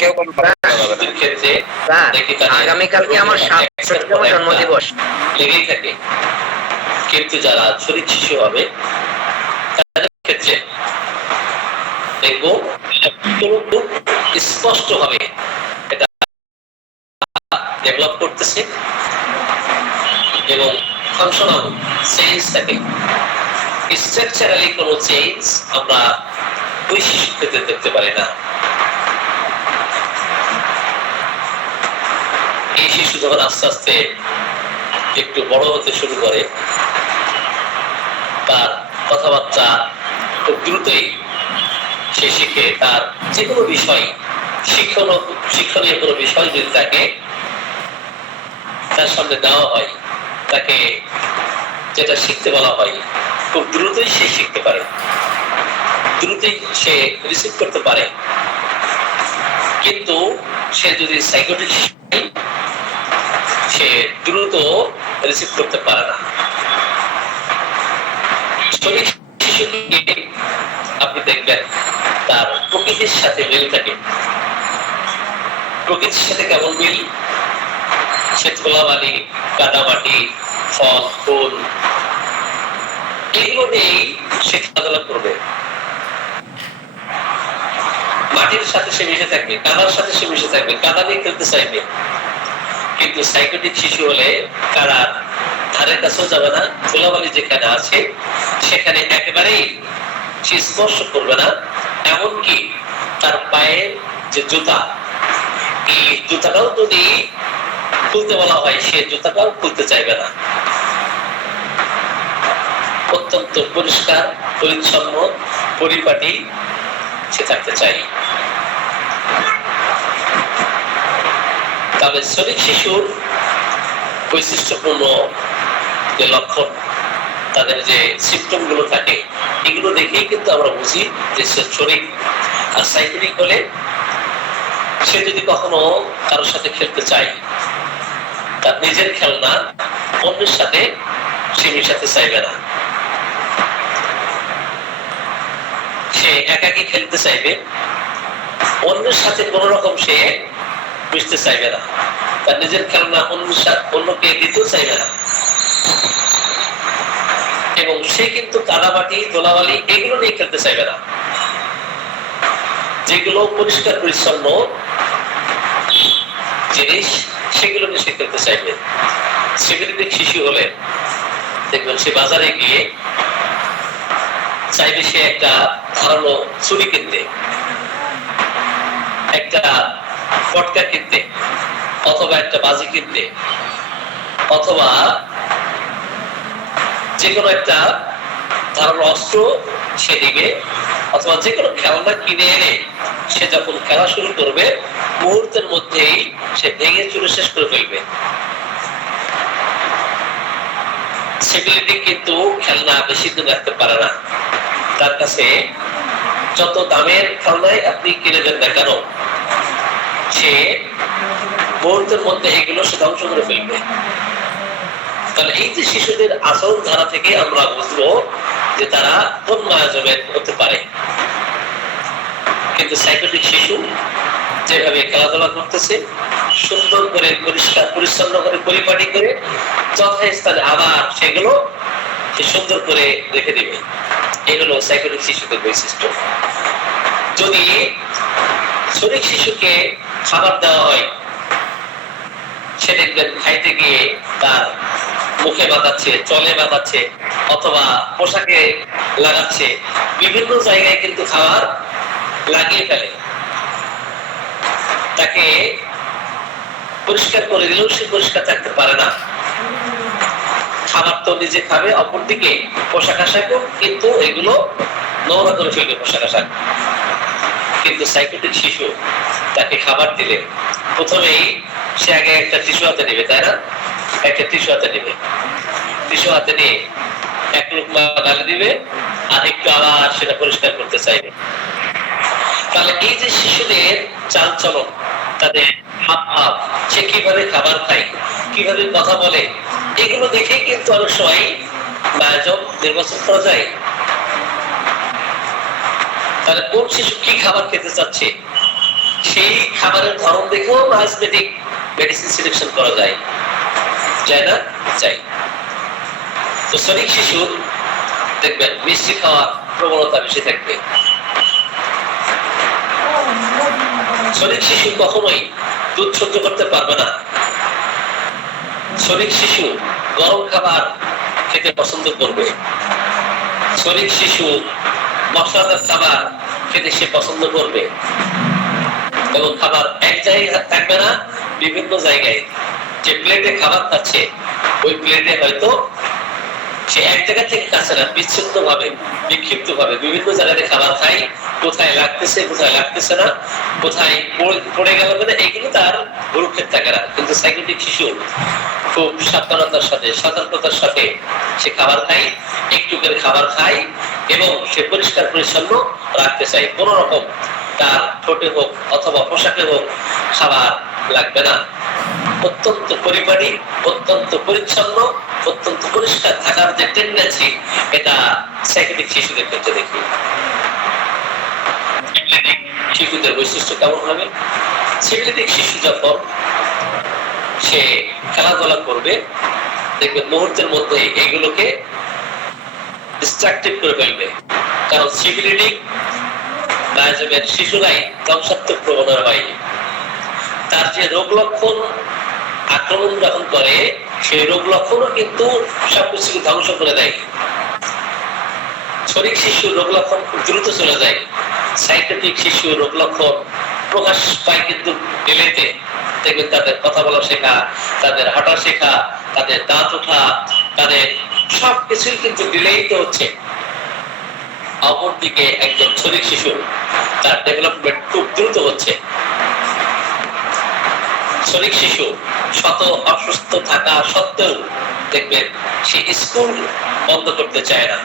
কেউ কোনো ক্ষেত্রে আগামীকালকে আমার 67তম জন্মদিবস লেগেই থাকে, কিন্তু যারা শরীর শিশু হবে তাদের ক্ষেত্রে দেখবো খুব স্পষ্ট ভাবে এটা ডেভেলপ করতেছে এবং ফাংশনাল চেঞ্জ থাকে। স্ট্রাকচারালি কোনো চেঞ্জ আমরা ওই শিশুর ক্ষেত্রে দেখতে পারি না। এই শিশু যখন আস্তে আস্তে একটু বড় হতে শুরু করে, তার কথাবার্তা খুব দ্রুতই সে শিখে, তার যে কোনো বিষয় শিক্ষণীয় কোনো বিষয় যদি তাকে তার সামনে দেওয়া হয়, তাকে যেটা শিখতে বলা হয়, খুব দ্রুতই সে শিখতে পারে, দ্রুতই সে রিসিভ করতে পারে। কিন্তু সে যদি সাইকোটিক সে দ্রুত রিসিভ করতে পারে না। আপনি দেখবেন তার প্রকৃতির সাথে মিল থাকে। প্রকৃতির সাথে কেমন মিল? সে ধুলাবালি, কাদামাটি, ফল ফুল এগুলো নিয়েই সে খেলাধুলা করবে। মাটির সাথে সে মিশে থাকবে, কাদার সাথে সে মিশে থাকবে, কাদা নিয়ে খেলতে চাইবে। কিন্তু সাইকোটিক শিশু হলে কাদার ধারের কাছেও যাবে না, ধুলাবালি যেখানে আছে সেখানে একেবারেই সে স্পর্শ করবে না। এমনকি তার পায়ের যে জুতা, এই জুতাটাও যদি খুলতে বলা হয়, সে জুতাটাও খুলতে চাইবে না। অত্যন্ত পরিষ্কার পরিচ্ছন্ন পরিপাটি সে থাকতে চাই। তবে শরীর শিশুর বৈশিষ্ট্যপূর্ণ যে লক্ষণ, তাদের যে সিমটম গুলো থাকে, এগুলো দেখেই কিন্তু আমরা বুঝি যে সে শরীর। আর সাইকোটিক হলে সে যদি কখনো কারোর সাথে খেলতে চায়, তার নিজের খেলনা অন্যের সাথে সে মিশাতে চাইবে না, সে একাকী খেলতে চাইবে, অন্যের সাথে কোন রকম সে মিশতে চাইবে না, তার নিজের খেলনা অন্যকে দিতেও চাইবে না। এবং সে কিন্তু কাদামাটি, ধুলাবালি এগুলো নিয়ে খেলতে চাইবে না। যেগুলো পরিষ্কার পরিচ্ছন্ন জিনিস সেগুলো নিয়ে সে খেলতে চাইবে। সিভিলিটিক শিশু হলে দেখবেন সে বাজারে গিয়ে চাইবে সে একটা ধারালো ছুরি কিনতে, একটা পটকা কিনতে, অথবা একটা বাজি কিনতে, অথবা যে কোনো একটা ধারালো অস্ত্র সে দিবে, অথবা যে কোনো খেলনা কিনে এনে সে যখন খেলা শুরু করবে, মুহূর্তের মধ্যেই সে ভেঙে চুরে শেষ করে ফেলবে। সেগুলি কিন্তু খেলনা বেশি দিন রাখতে পারে না। তার কাছে যত দামের খেলনাই আপনি কিনে দেন না কেন, সে মুহূর্তের মধ্যে এগুলো সে ধ্বংস করে ফেলবে। তাহলে এই যে শিশুদের আচরণ ধারা থেকে আমরা বুঝবো যে তারা কোন মায়াজমের হতে পারে। কিন্তু সাইকোটিক শিশু যেভাবে খেলাধুলা করতেছে, সুন্দর করে পরিষ্কার পরিচ্ছন্ন করে পরিপাটি করে যথাস্থানে আবার সেগুলো সে সুন্দর করে রেখে দিবে। এগুলো সাইকোটিক শিশুদের বৈশিষ্ট্য। যদি শরীর শিশুকে খাবার দেওয়া হয়, সে দেখবেন খাইতে গিয়ে তার মুখে বাঁধাচ্ছে, চলে বাঁধাচ্ছে, অথবা পোশাকে লাগাচ্ছে, বিভিন্ন জায়গায় কিন্তু খাবার লাগিয়ে ফেলে। তাকে পরিষ্কার করে দিলেও সে পরিষ্কার থাকতে পারে না। খাবার তো নিজে খাবে, অপরদিকে পোশাক আশাকও কিন্তু এগুলো নোংরা করে ফেলবে পোশাক আশাক। কিন্তু সাইকোটিক শিশু তাকে খাবার দিলে প্রথমেই সে আগে একটা টিস্যু হাতে নেবে, তাই না? একটা টিস্যু হাতে নেবে, টিস্যু হাতে নিয়ে এক লুকমা গালে দিবে, আর একটু আবার সেটা পরিষ্কার করতে চাইবে। তাহলে এই যে শিশুদের চালচলন, তাদের হাব ভাব, সে কিভাবে খাবার খায়, কিভাবে কথা বলে, এগুলো দেখেই কিন্তু অনেক সময় মায়াজম নির্বাচন করা যায়। তাহলে কোন শিশু কি খাবার খেতে চাচ্ছে, সেই খাবারের ধরন দেখেও কসমেটিক মেডিসিন সিলেকশন করা যায় না? চাই। তো শ্রমিক শিশু দেখবেন মিষ্টি খাওয়ার প্রবণতা বেশি থাকবে। শ্রমিক শিশু কখনোই দুধ সহ্য করতে পারবে না। শ্রমিক শিশু গরম খাবার খেতে পছন্দ করবে। শ্রমিক শিশু মশলাদার খাবার খেতে সে পছন্দ করবে এবং খাবার এক জায়গায় থাকবে না, বিভিন্ন জায়গায়। যে প্লেটে খাবার খাচ্ছে ওই প্লেটে হয়তো সে এক জায়গা থেকে খাচ্ছে না, বিচ্ছিন্ন ভাবে বিক্ষিপ্ত ভাবে বিভিন্ন জায়গায় খাবার খাই, কোথায় লাগতেছে কোথায় লাগতেছে না, কোথায় পড়ে গেল কিনা, এগুলো তার ভুরুক্ষেপ থাকে না। কিন্তু সাইকোটিক শিশু খুব সাবধানতার সাথে সতর্কতার সাথে সে খাবার খায়, একটু করে খাবার খায় এবং সে পরিষ্কার পরিচ্ছন্ন রাখতে চায়। কোন রকম তার ঠোঁটে হোক অথবা পোশাকে হোক খাবার লাগবে না। অত্যন্ত পরিপাটি, অত্যন্ত পরিচ্ছন্ন, অত্যন্ত পরিষ্কার থাকার যে টেন্ডেন্সি, এটা সাইকোটিক শিশুদের ক্ষেত্রে দেখি। শিশুদের বৈশিষ্ট্য কেমন হবে? সাইকোটিক শিশু যখন সে খেলাধুলা করবে দেখবে মুহূর্তের মধ্যে এইগুলোকে ডিস্ট্রাক্টিভ করে ফেলবে। কারণ সিভিলিটিক ডায়াজমের শিশুরাই ধ্বংসাত্মক প্রবণতা হয়। তার যে রোগ লক্ষণ আক্রমণ যখন করে সেই রোগ লক্ষণও কিন্তু সবকিছুকে ধ্বংস করে দেয়। শ্রমিক শিশুর রোগ লক্ষণ খুব দ্রুত চলে যায়। সাইকোটিক শিশুর রোগ লক্ষণ প্রকাশ পায় কিন্তু ডিলেতে। দেখবেন তাদের কথা বলা শেখা, তাদের হাঁটা শেখা, তাদের দাঁত ওঠা, তাদের সবকিছুই কিন্তু ডিলেইতে হচ্ছে। অপরদিকে একজন শ্রমিক শিশু তার ডেভেলপমেন্ট খুব দ্রুত হচ্ছে। শ্রমিক শিশু শত অসুস্থ থাকা সত্ত্বেও দেখবেন সে স্কুল বন্ধ করতে চায় না।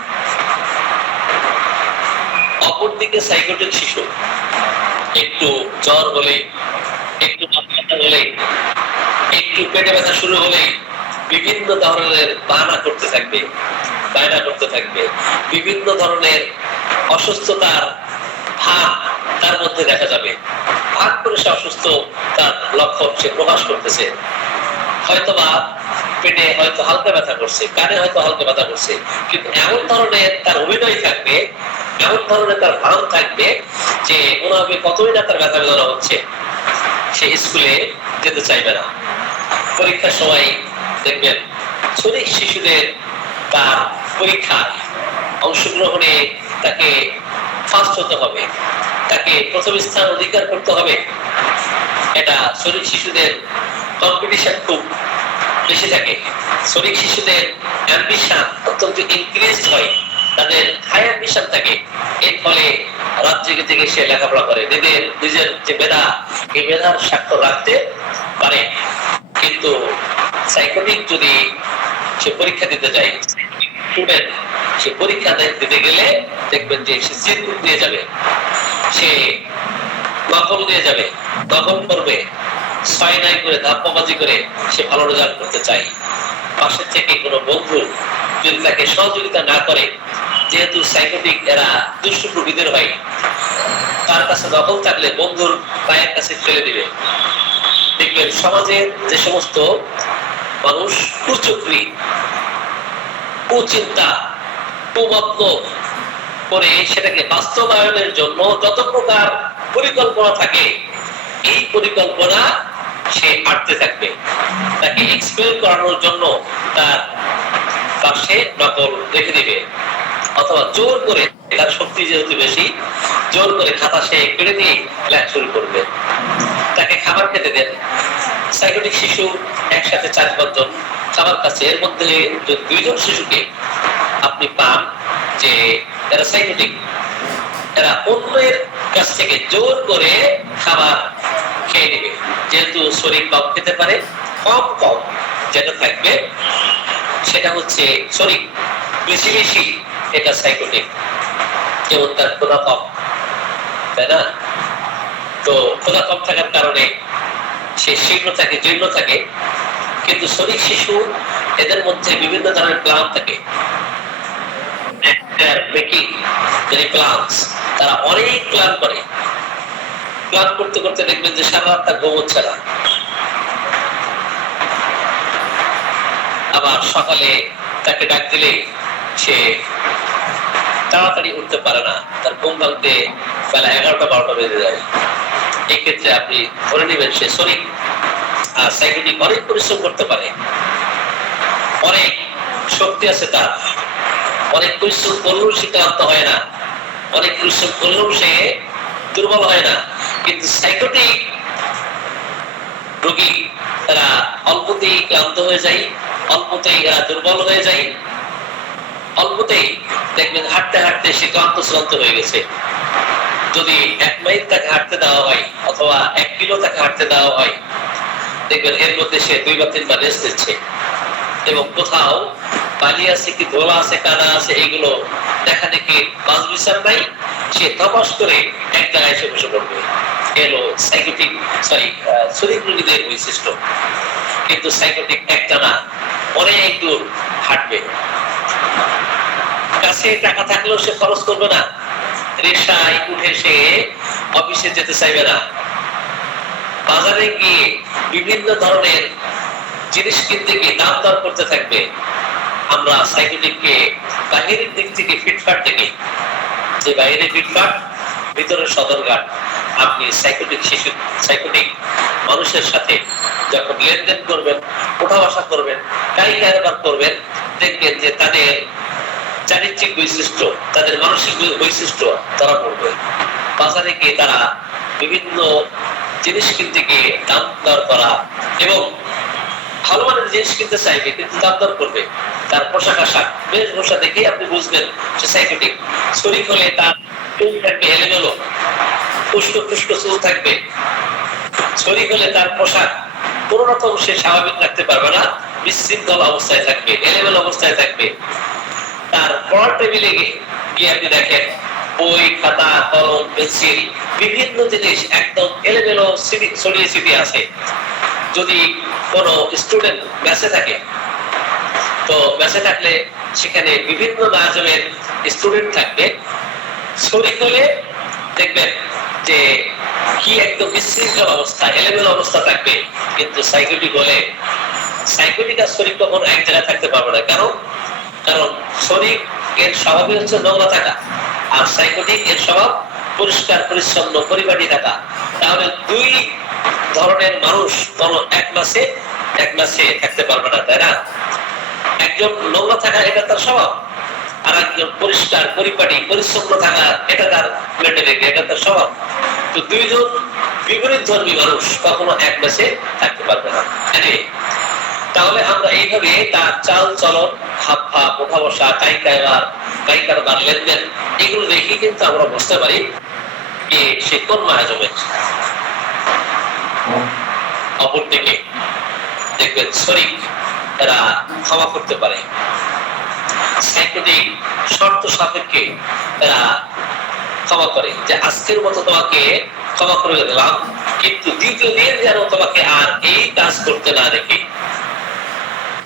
অপরদিকে সাইকোটিক শিশু একটু জ্বর হলে, একটু মাথা ব্যথা হলে, একটু পেটে ব্যথা শুরু হলে বিভিন্ন ধরনের বায়না করতে থাকবে, বিভিন্ন ধরনের অসুস্থতার ভাব তার মধ্যে দেখা যাবে। ভাগ করে সে অসুস্থ তার লক্ষণ সে প্রকাশ করতেছে। হয়তোবা পেটে হয়তো হালকা ব্যথা করছে, কানে হয়তো হালকা ব্যথা করছে, কিন্তু এমন ধরনের তার অভিনয় থাকবে, এমন ধরনের তার ভাব থাকবে যে মনে হবে কতই না তার ব্যথা বেদনা হচ্ছে, সে স্কুলে যেতে চাইবে না। পরীক্ষার সময় দেখবেন শ্রমিক শিশুদের তার পরীক্ষায় অংশগ্রহণে তাকে ফার্স্ট হতে হবে, তাকে প্রথম স্থান অধিকার করতে হবে। এটা শ্রমিক শিশুদের কম্পিটিশন খুব বেশি থাকে। শ্রমিক শিশুদের অ্যাম্বিশন অত্যন্ত ইনক্রিজড হয়, তাদের হাই অ্যাম্বিশন থাকে। এর ফলে রাত জেগে জেগে সে লেখাপড়া করে, নিজের যে মেধা, এই মেধার স্বাক্ষর রাখতে পারে। কিন্তু সাইকোটিক যদি সে পরীক্ষা দিতে যায়, স্টুডেন্ট সে পরীক্ষা দিতে গেলে দেখবেন যে সে জিদ দিয়ে যাবে, সে নকল দিয়ে যাবে, নকল করবে, সাইনাই করে ধাপ্পাবাজি করে সে ভালো রেজাল্ট করতে চায়। পাশে থেকে কোনো বন্ধু যদি তাকে সহযোগিতা না করে, যেহেতু সাইকোটিক এরা দুষ্টু প্রকৃতির হয়, তার কাছে নকল থাকলে বন্ধুর পায়ের কাছে ফেলে দিবে। দেখবেন সমাজের যে সমস্ত মানুষ কুচক্রী, কুচিন্তা, কুমত্ব করে সেটাকে বাস্তবায়নের জন্য যত প্রকার পরিকল্পনা থাকে, এই পরিকল্পনা সে আটতে থাকবে। তাকে এক্সপেল করানোর জন্য তার পাশে নকল রেখে দিবে, অথবা জোর করে, তার শক্তি যেহেতু বেশি, জোর করে খাতা সে কেড়ে দিয়ে লেখা শুরু করবে। তাকে খাবার খেতে দেন। সাইকোটিক শিশু একসাথে 4-5 জন খাবার খাচ্ছে, এর মধ্যে যদি 2 জন শিশুকে আপনি পান যে এরা সাইকোটিক, এরা অন্যের কাছ থেকে জোর করে খাবার খেয়ে নেবে, যেহেতু শরীর কম খেতে পারে, কম যেটা থাকবে সেটা হচ্ছে শরীর, বেশি বেশি এটা সাইকোটিক। যেমন তার ক্ষুধা কম, তাই না? তো ক্ষুধা কম থাকার কারণে সে শীঘ্র থাকে, জীর্ণ থাকে। কিন্তু শ্রমিক শিশু এদের মধ্যে বিভিন্ন ধরনের প্ল্যান থাকে, তারা অনেক প্ল্যান করে। প্ল্যান করতে করতে দেখবেন যে সারা রাতটা ঘুম হচ্ছে না, আবার সকালে তাকে ডাক দিলে সে তাড়াতাড়ি উঠতে পারে না, তার ঘুম ভাঙতে বেলা 11টা-12টা বেজে যায়। এই ক্ষেত্রে আপনি ধরে নেবেন সে শরীর আর সাইকোটিক অনেক পরিশ্রম করতে পারে, অনেক শক্তি আছে তার, অনেক পরিশ্রম করলেও সে ক্লান্ত হয় না, অনেক পরিশ্রম করলেও সে দুর্বল হয় না। কিন্তু সাইকোটিক রোগী তারা অল্পতেই ক্লান্ত হয়ে যায়, অল্পতেই দুর্বল হয়ে যায়, অল্পতেই দেখবেন হাঁটতে হাঁটতে সে ক্লান্ত শ্রান্ত হয়ে গেছে। যদি 1 মাইল তাকে হাঁটতে দেওয়া হয় অথবা 1 কিলো তাকে হাঁটতে দেওয়া হয়, দেখবেন এর মধ্যে সে 2 বা 3 বার রেস্ট দিচ্ছে, এবং কোথাও বালি আছে কি ধোলা আছে কাদা আছে এইগুলো দেখা দেখি বাস বিচার নাই, সে তপাস করে এক জায়গায় এসে বসে পড়বে। এলো সাইকোটিক শরীর রোগীদের বৈশিষ্ট্য। কিন্তু সাইকোটিক একটানা অনেক দূর হাঁটবে, কাছে টাকা থাকলেও সে খরচ করবে না, রিকশায় উঠে সে অফিসে যেতে চাইবে না, বাজারে গিয়ে বিভিন্ন ধরনের জিনিস কিনতে গিয়ে দাম দর করতে থাকবে। আমরা সাইকোটিককে বাহিরের দিক থেকে ফিটফাট দেখি, যে বাইরে ফিটফাট ভিতরে সদরঘাট। আপনি সাইকোটিক মানুষের সাথে যখন লেনদেন করবেন, ওঠা বসা করবেন, কারবার করবেন, দেখবেন যে তাদের চারিত্রিক বৈশিষ্ট্য, তাদের মানসিক বৈশিষ্ট্য ধরা পড়বে। বাজারে গিয়ে তারা বিভিন্ন জিনিস কিনতে গিয়ে দাম দর করা এবং ভালো মানের জিনিস কিনতে চাইবে কিন্তু দাম দর করবে। তার পোশাক আশাক বেশভূষা দেখে আপনি বুঝবেন সে সাইকোটিক। শরীর হলে তার চুল থাকবে এলোমেলো, পুষ্ট পুষ্ট চুল থাকবে। শরীর হলে তার পোশাক কোন রকম সে স্বাভাবিক রাখতে পারবে না, বিশৃঙ্খল অবস্থায় থাকবে, এলোমেলো অবস্থায় থাকবে। তার পড়ার টেবিলে গিয়ে আপনি দেখেন বই খাতা কলম পেন্সিল বিভিন্ন জিনিস একদম এলোমেলো ছড়িয়ে ছিটিয়ে আছে। যদি কোনো স্টুডেন্ট মেসে থাকে, তো মেসে থাকলে সেখানে বিভিন্ন নাজমের স্টুডেন্ট থাকবে। শরীর হলে দেখবেন যে কি একদম বিশৃঙ্খল অবস্থা, এলোমেলো অবস্থা থাকবে। কিন্তু সাইকোটিক হলে সাইকোটিক আর শরীর কখনো এক জায়গায় থাকতে পারবে না। কারণ শরীর এর স্বভাবই হচ্ছে নোংরা থাকা, আর সাইকোটিক এর স্বভাব পরিষ্কার পরিচ্ছন্ন পরিপাটি থাকা। তাহলে 2 ধরনের মানুষ কোনো এক মাসে থাকতে পারবে না, তাই না? একজন নোংরা থাকা এটা তার স্বভাব, আর একজন পরিষ্কার পরিপাটি পরিচ্ছন্ন থাকা এটা তার মেন্টালিটি, এটা তার স্বভাব। তো 2 জন বিপরীত ধর্মী মানুষ কখনো এক মাসে থাকতে পারবে না। তাহলে আমরা এইভাবে তার চাল চলন, হাব ভাব, ওঠা বসা, কারবার লেনদেন এগুলো দেখে কিন্তু আমরা বুঝতে পারি যে সে কোন মায়াজমের। অপরদিকে দেখবেন শরীর এরা ক্ষমা করতে পারে, সাইকোটিক শর্ত সাপেক্ষে এরা ক্ষমা করে, যে আজকের মতো তোমাকে ক্ষমা করে দিলাম, কিন্তু দ্বিতীয় দিন যেন তোমাকে আর এই কাজ করতে না দেখি।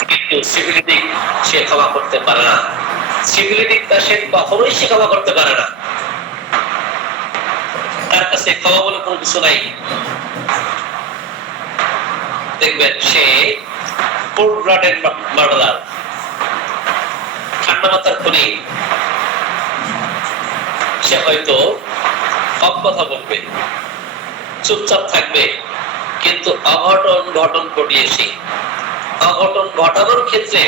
কিন্তু সিভিলিটিক সে ক্ষমা করতে পারে না, সিভিলিটিক সে কখনোই সে ক্ষমা করতে পারে না। তার কাছে ক্ষমা বলে কোনো কিছু নাই। দেখবেন সে কোল্ড ব্লাডেড মার্ডারার, ঠান্ডা মাথার খুনি। সে হয়তো কম কথা বলবে, চুপচাপ থাকবে, কিন্তু অঘটন ঘটিয়েছে। অঘটন ঘটানোর ক্ষেত্রে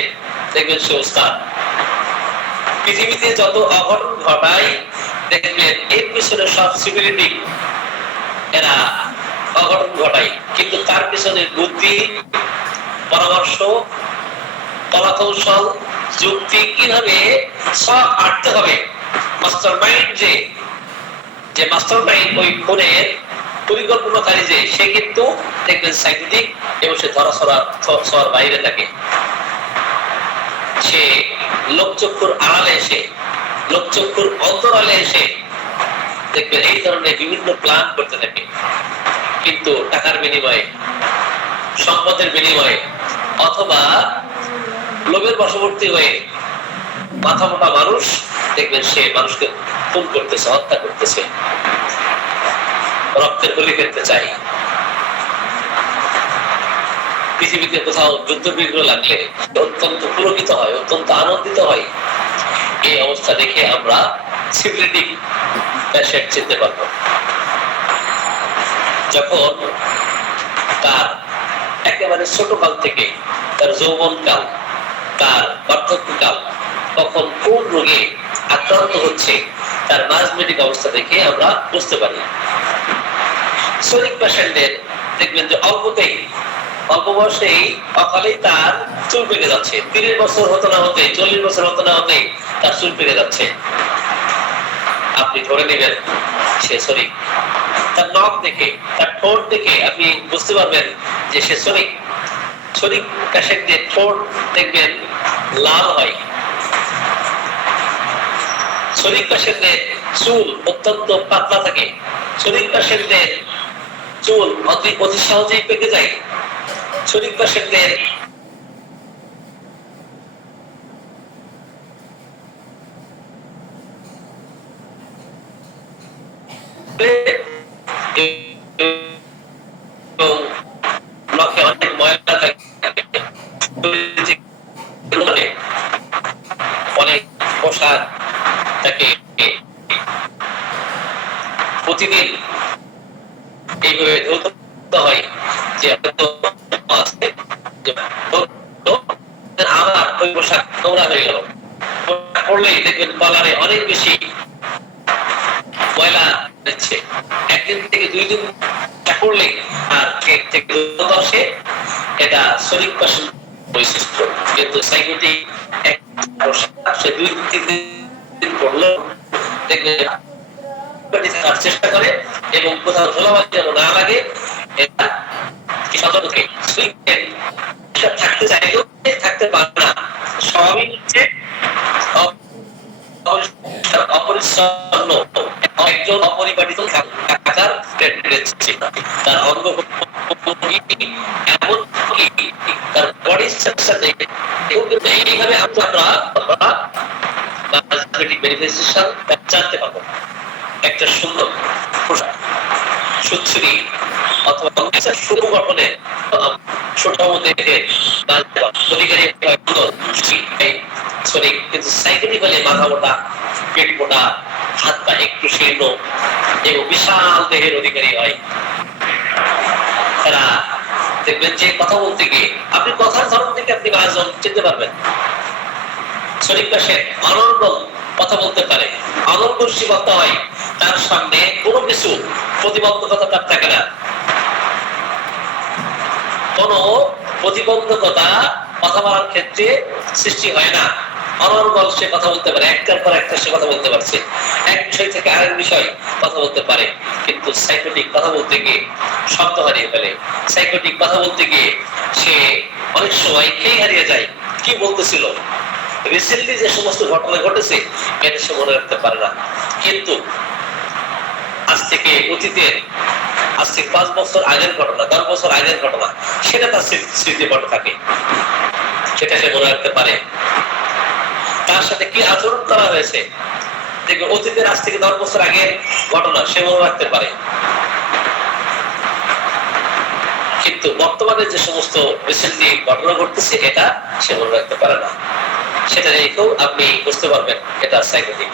দেখবেন সে ওস্তাদ। পৃথিবীতে যত অঘটন ঘটায় দেখবেন এর পিছনে সব সিভিলিটি এরা অঘটন ঘটায়, কিন্তু তার পিছনে বুদ্ধি, পরামর্শ, কলাকৌশল, যুক্তি, কিভাবে সব আটতে হবে। মাস্টার মাইন্ড যে মাস্টার মাইন্ড ওই ফোনের পরিকল্পনাকারী সে কিন্তু দেখবেন সাইকোটিক, এবং সে ধরাছোঁয়ার বাইরে থাকে। সে লোকচক্ষুর আড়ালে এসে, লোকচক্ষুর অন্তরালে এসে দেখবেন এই ধরনের বিভিন্ন প্ল্যান করতে থাকে। কিন্তু টাকার বিনিময়ে, সম্পদের বিনিময়ে, অথবা লোভের বশবর্তী হয়ে মাথা মোটা মানুষ দেখবেন সে মানুষকে খুন করতেছে, হত্যা করতেছে। রক্তের হোলি খেলতে চাই। পৃথিবীতে কোথাও যুদ্ধ বিগ্রহ লাগলে অত্যন্ত পুলকিত হয়, অত্যন্ত আনন্দিত হয়। এই অবস্থা দেখে আমরা সিপিলিটিক প্যাশেন্ট চিনতে পারবো। যখন তার একেবারে ছোটকাল থেকে তার যৌবনকাল, তার বার্ধক্যকাল, তখন কোন রোগে আক্রান্ত হচ্ছে তার নাজমেটিক অবস্থা দেখে আমরা বুঝতে পারি। সনিক পেশেন্টের দেখবেন যে অল্প বয়সেই অকালেই তার চুল পেকে যাচ্ছে। 30 বছর হতে না হতে, 40 বছর হতে না হতে তার চুল পেকে যাচ্ছে। আপনি ধরে নেবেন সে সনিক। তার নখ দেখে, তার ঠোঁট দেখে আপনি বুঝতে পারবেন যে সে সনিক। সনিক পেশেন্টের ঠোঁট দেখবেন লাল হয়। সনিক পেশেন্টের চুল অত্যন্ত পাতলা থাকে। সনিক পেশেন্টের চুল অতি সহজেই পেকে যায়। সনিক পেশেন্টের অনেক ময়লা থাকে, অনেক পোশাক তাকে প্রতিদিন এইভাবে ধরতে হয় যে আবার ওই পোশাক নোংরা হয়ে গেল। পড়লেই দেখবেন কলারে অনেক বেশি ময়লা দিচ্ছে। একদিন থেকে 2 দিন পড়লে আর থেকে আসে, এটা শরীর পাশে বৈশিষ্ট্য। কিন্তু সাইকোটিক সে 2-3 দিন পড়লো দেখবে চেষ্টা করে এবং কোথাও ধুলাবালি যেন না লাগে এটা সতর্কে থাকতে চাইলেও থাকতে পারে না। সবই হচ্ছে অপরিচ্ছন্ন, একজন অপরিপাটিত থাকার টেন্ডেন্সি। তার অঙ্গ এমনকি তার বডি স্ট্রাকচার দেখে এইভাবে আমরা ম্যানিফেস্টেশন জানতে পারবো। একটা সুন্দর পোশাক, সুশ্রী অথবা শুভ গঠনে ছোট দেখে অধিকারী কিন্তু সাইকেটিক্যালি মাথা মোটা, পেট মোটা, হাত পা একটু শীর্ণ এবং বিশাল দেহের অধিকারী হয়। তারা দেখবেন যে কথা বলতে গিয়ে আপনি কথার ধরন থেকে আপনি বাজন চিনতে পারবেন। শরীর পাশে অনর্গল কথা বলতে পারে, অনর্গর্ষী কথা হয়, তার সামনে কোনো কিছু প্রতিবন্ধকতা তার থাকে না। কোনো প্রতিবন্ধকতা কথা বলার ক্ষেত্রে সৃষ্টি হয় না। অনর্গল সে কথা বলতে পারে, একটার পর একটা সে কথা বলতে পারছে, এক বিষয় থেকে আরেক বিষয় কথা বলতে পারে। কিন্তু সাইকোটিক কথা বলতে গিয়ে শব্দ হারিয়ে ফেলে। সাইকোটিক কথা বলতে গিয়ে সে অনেক সময় খেয়ে হারিয়ে যায় কি বলতেছিল। রিসেন্টলি যে সমস্ত ঘটনা ঘটেছে এটা সে মনে রাখতে পারে না। কিন্তু আজ থেকে 5 বছর আগের ঘটনা, 10 বছর আগের ঘটনা, সেটা তার স্মৃতিপটে থাকে, সেটা সে মনে রাখতে পারে। তার সাথে কি আচরণ করা হয়েছে দেখবে অতীতের আজ থেকে 10 বছর আগের ঘটনা সে মনে রাখতে পারে। কিন্তু বর্তমানে যে সমস্ত রিসেন্টলি ঘটনা ঘটতেছে এটা সে মনে রাখতে পারে না। সেটা দেখেও আপনি বুঝতে পারবেন এটা সাইকোটিক।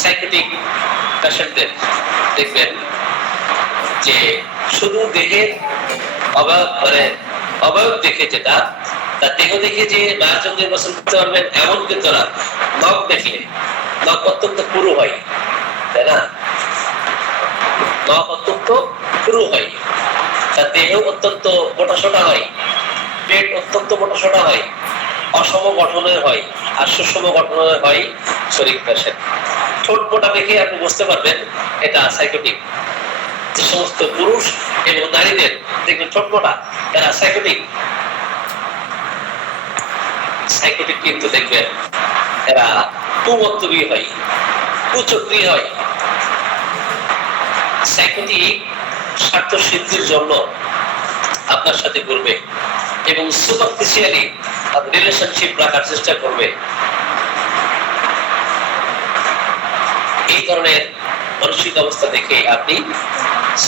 সাইকোটিক পেশেন্টদের দেখবেন যে শুধু দেহের অবয়ব দেখে, যেটা তার দেহ দেখে যে নায়ক নির্বাচন করতে পারবেন এমন কিন্তু না। নখ দেখলে নখ অত্যন্ত পুরু হয়, তাই না? নখ অত্যন্ত পুরু হয়, তার দেহ অত্যন্ত মোটাসোটা হয়, পেট অত্যন্ত মোটাসোটা হয়, অসম গঠনের হয় আর সুষম গঠনের হয় শরীর পেশেন্ট। ঠোঁট মোটা দেখে আপনি বুঝতে পারবেন এটা সাইকোটিক। যে সমস্ত পুরুষ এবং নারীদের দেখবেন ঠোঁট মোটা, এরা সাইকোটিক। সাইকোটিক কিন্তু দেখবেন এরা কুমন্তবী হয়, কুচক্রী হয়। সাইকোটিক স্বার্থ সিদ্ধির জন্য আপনার সাথে করবে এবং সুপারফিশিয়ালি রিলেশনশিপ রাখার চেষ্টা করবে। এই ধরনের মানসিক অবস্থা দেখে আপনি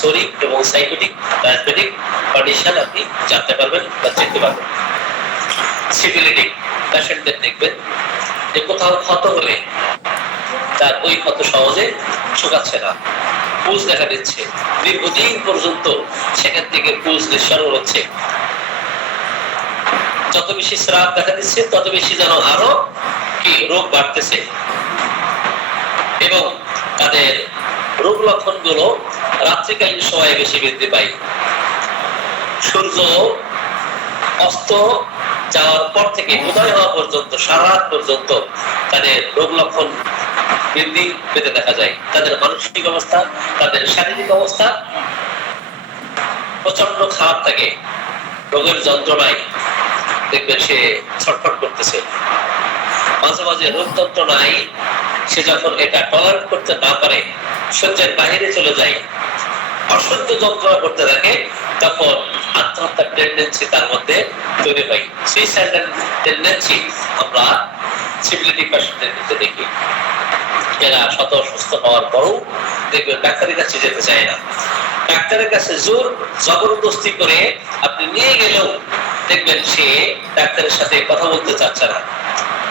শরীর এবং সাইকোটিক ডায়াবেটিক কন্ডিশন আপনি জানতে পারবেন বা চিনতে পারবেন। সিভিলিটি পেশেন্টদের দেখবেন যে কোথাও ক্ষত হলে তার ওই ক্ষত সহজে শুকাচ্ছে না, পুজ দেখা দিচ্ছে, দীর্ঘদিন পর্যন্ত সেখান থেকে পুজ নিঃসরণ হচ্ছে, যত বেশি স্রাব দেখা দিচ্ছে তত বেশি যেন আরো কি রোগ বাড়তেছে এবং তাদের রোগ লক্ষণ গুলো রাত্রিকালীন সময়ে বেশি বৃদ্ধি পায়। সূর্য অস্ত যাওয়ার পর থেকে উদয় হওয়া পর্যন্ত সারা রাত পর্যন্ত তাদের রোগ লক্ষণ বৃদ্ধি পেতে দেখা যায়। তাদের মানসিক অবস্থা, তাদের শারীরিক অবস্থা প্রচন্ড খারাপ থাকে, রোগের যন্ত্রণায় দেখবেন সে ছটফট করতেছে। মাঝে মাঝে রোগ যন্ত্রণায় সে যখন এটা টলারেট করতে না পারে, সহ্যের বাহিরে চলে যায়, অসহ্য যন্ত্রণা করতে থাকে, তখন আত্মহত্যার টেন্ডেন্সি তার মধ্যে তৈরি হয়। সুইসাইডাল টেন্ডেন্সি আমরা সিভিলিটি পেশেন্টদের ক্ষেত্রে দেখি। এরা শত অসুস্থ হওয়ার পরও দেখবেন ডাক্তারের কাছে যেতে চায় না। ডাক্তারের কাছে জোর জবরদস্তি করে আপনি নিয়ে গেলেও দেখবেন সে ডাক্তারের সাথে কথা বলতে চাচ্ছে না।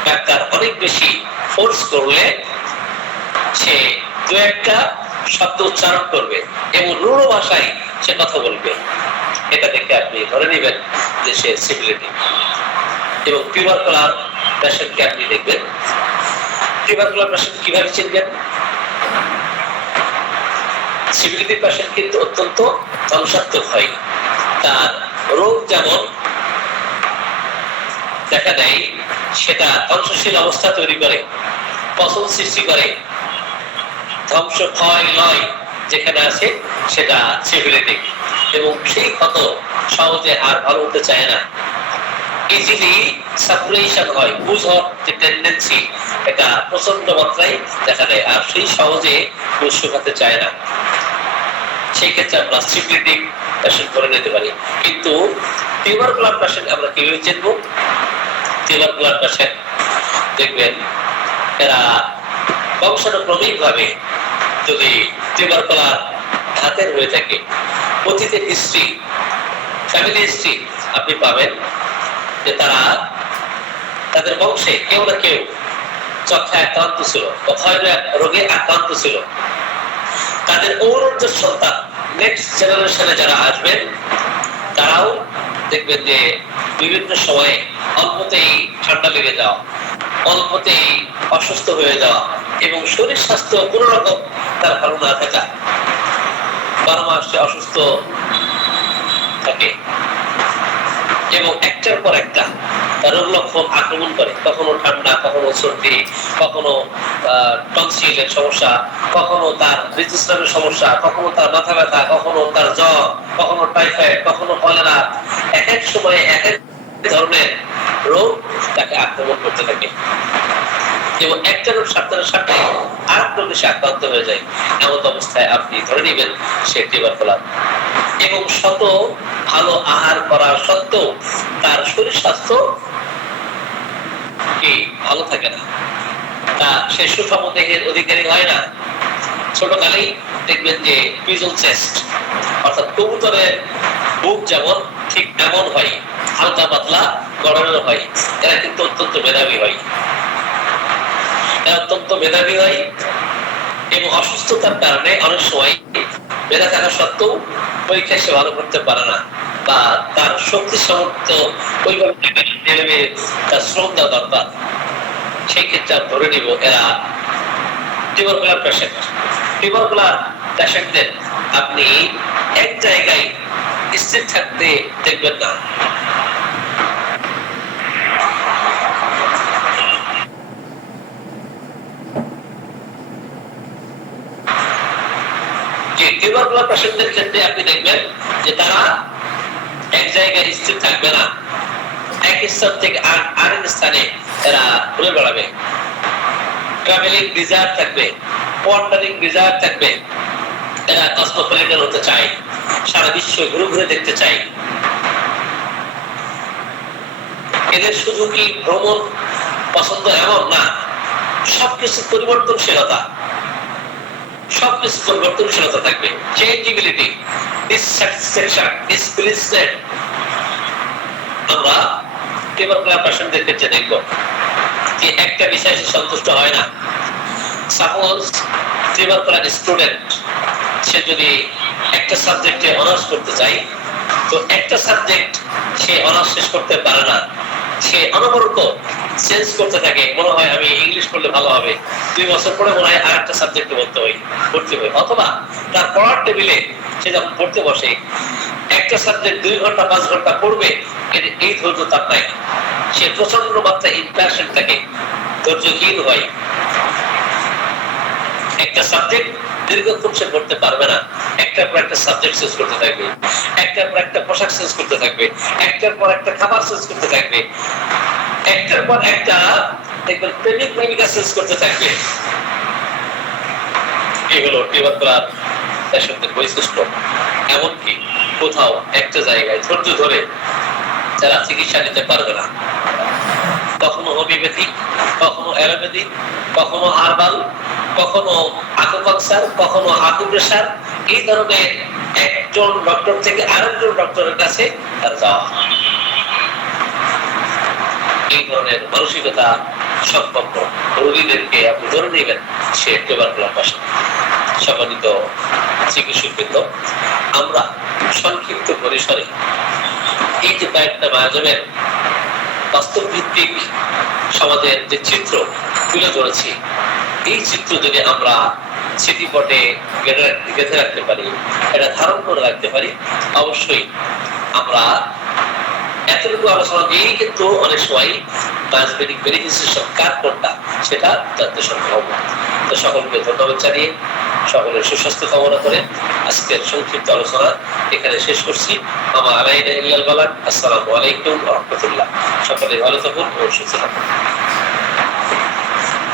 ডাক্তার অনেক বেশি ফোর্স করলে সে দু একটা শব্দ উচ্চারণ করবে এবং রূঢ় ভাষায় সে কথা বলবে। এটা দেখে আপনি ধরে নেবেন যে সে সিভিলিটি। এবং টিউবারকুলার পেশেন্টকে আপনি দেখবেন, টিউবারকুলার পেশেন্ট কিভাবে চিনবেন? সিভিলিটি পেশেন্ট কিন্তু অত্যন্ত ধ্বংসাত্মক হয়। তার রোগ যেমন দেখা দেয়, সেটা ধ্বংসশীল অবস্থা তৈরি করে, পচন সৃষ্টি করে, ধ্বংস ক্ষয় লয় যেখানে আছে সেটা সিভিলিটি। এবং সেই ক্ষত সহজে আর ভালো হতে চায় না, ইজিলি সাপুরেশন হয়, বুঝ হওয়ার যে টেন্ডেন্সি এটা প্রচন্ড মাত্রায় দেখা দেয়, আর সেই সহজে বুঝ শুকাতে চায় না। সেই ক্ষেত্রে আমরা সিভিলিটি পেশেন্ট করে নিতে পারি। কিন্তু টিউবারকুলার পেশেন্ট আমরা কিভাবে চিনব? টিউবারকুলার পেশেন্ট দেখবেন এরা বংশানুক্রমিক ভাবে যদি টিউবারকুলার হাতের হয়ে থাকে, অতীতের হিস্ট্রি, ফ্যামিলি হিস্ট্রি আপনি পাবেন যে তারা তাদের বংশে কেউ না কেউ যক্ষায় আক্রান্ত ছিল, ক্ষয়রোগ রোগে আক্রান্ত ছিল। তাদের অরুদ্ধ সন্তান নেক্সট জেনারেশনে যারা আসবেন তারাও দেখবেন যে বিভিন্ন সময়ে অল্পতেই ঠান্ডা লেগে যাওয়া, অল্পতেই অসুস্থ হয়ে যাওয়া এবং শরীর স্বাস্থ্য কোনো রকম তার ভালো না থাকা, 12 মাস অসুস্থ থাকে এবং একটার পর একটা তার রোগ লক্ষণ আক্রমণ করে। কখনো ঠান্ডা, কখনো সর্দি, কখনো টনসিলের সমস্যা, কখনো তার রেজিস্ট্রারের সমস্যা, কখনো তার মাথা ব্যথা, কখনো তার জ্বর, কখনো টাইফয়েড, কখনো কলেরা। এক এক সময়ে এক এক ধরনের রোগ তাকে আক্রমণ করতে থাকে এবং একটা রোগ সাথে সাথে আরেক রোগে সে আক্রান্ত হয়ে যায়। এমন অবস্থায় আপনি ধরে নেবেন সে টিউবারকুলার। এবং শত ভালো আহার করা সত্ত্বেও তার শরীর স্বাস্থ্য কি ভালো থাকে না, তা সে সুষম দেহের অধিকারী হয় না। ছোটকালেই দেখবেন যে পিজন চেস্ট অর্থাৎ কবুতরের বুক যেমন ঠিক তেমন হয়, হালকা পাতলা গড়নের হয়। এরা কিন্তু অত্যন্ত মেধাবী হয়, এরা অত্যন্ত মেধাবী হয় এবং অসুস্থতার কারণে অনেক সময় মেধা থাকা সত্ত্বেও পরীক্ষা সে ভালো করতে পারে না, বা তার শক্তি সামর্থ্য ওইভাবে তার শ্রম দেওয়া দরকার। সেই ক্ষেত্রে আমি ধরে নিব এরা টিউবারকুলার পেশেন্ট। টিউবারকুলার পেশেন্টদের আপনি এক জায়গায় স্থির থাকতে দেখবেন না। টিউবারকুলার পেশেন্টদের ক্ষেত্রে আপনি দেখবেন যে তারা এক জায়গায় স্থির থাকবে না, এক স্থান থেকে আরেক স্থানে এরা ঘুরে বেড়াবে। ট্রাভেলিং ডিজায়ার থাকবে, ওয়ান্ডারিং ডিজায়ার থাকবে। এরা কসমোপলিটন হতে চায়, সারা বিশ্ব ঘুরে ঘুরে দেখতে চায়। এদের শুধু কি ভ্রমণ পছন্দ এমন না, সবকিছু পরিবর্তনশীলতা, সবকিছু পরিবর্তনশীলতা থাকবে, চেঞ্জিবিলিটি, ডিসস্যাটিসফ্যাকশন, ডিসপ্লেসমেন্ট। আমরা টিউবারকুলার পেশেন্টদের ক্ষেত্রে দেখব যে একটা বিষয়ে সে সন্তুষ্ট হয় না। সাপোজ টিউবারকুলার স্টুডেন্ট, সে যদি একটা সাবজেক্টে অনার্স করতে চায়, তো একটা সাবজেক্ট সে অনার্স শেষ করতে পারে না, সে অনবরত চেঞ্জ করতে থাকে। মনে হয় আমি ইংলিশ পড়লে ভালো হবে, 2 বছর পরে মনে হয় আর একটা সাবজেক্টে ভর্তি হই। অথবা তার পড়ার টেবিলে সে যখন পড়তে বসে, একটা সাবজেক্ট 2 ঘন্টা 5 ঘন্টা পড়বে, এই ধৈর্য তার নাই। সে প্রচন্ড মাত্রায় ইম্প্যাশন থাকে, ধৈর্যহীন হয়। একটা সাবজেক্ট দীর্ঘক্ষণ সে পড়তে পারবে না, একটার পর একটা সাবজেক্ট চেঞ্জ করতে থাকবে, একটার পর একটা পোশাক চেঞ্জ করতে থাকবে, একটার পর একটা খাবার চেঞ্জ করতে থাকবে, একটার পর একটা দেখবেন প্রেমিক প্রেমিকা চেঞ্জ করতে থাকবে। এই হলো টিউবারকুলার পেশেন্টের বৈশিষ্ট্য। এমনকি কোথাও একটা জায়গায় ধৈর্য ধরে যারা চিকিৎসা নিতে পারবে না, কখনো হোমিওপ্যাথিক, কখনো অ্যালোপ্যাথিক, কখনো হার্বাল, কখনো আকুপাংচার, কখনো আকুপ্রেশার, এই ধরনের একজন ডক্টর থেকে আরেকজন ডক্টরের কাছে তার যাওয়া। এই ধরনের মানসিকতা সম্পন্ন রোগীদেরকে আপনি ধরে নেবেন সে টিউবারকুলার পেশেন্ট। সম্মানিত চিকিৎসকবৃন্দ, আমরা সংক্ষিপ্ত পরিসরে এই যে কয়েকটা মায়াজমের বাস্তব ভিত্তিক সমাজের যে চিত্র তুলে ধরেছি, এই চিত্র যদি আমরা স্মৃতিপটে গেঁথে রাখতে পারি, এটা ধারণ করে রাখতে পারি, অবশ্যই আমরা এতটুকু আলোচনা দিয়েই কিন্তু অনেক সময় ট্রান্সমেডিক বেনিফিসিয়েশন কার কোনটা সেটা জানতে সম্ভব। তো সকলকে ধন্যবাদ জানিয়ে সকলের সুস্বাস্থ্য কামনা করে আজকের সংক্ষিপ্ত আলোচনা এখানে শেষ করছি। আসসালামু আলাইকুম ওয়া রাহমাতুল্লাহ। সকলে ভালো থাকুন ও সুস্থ থাকুন।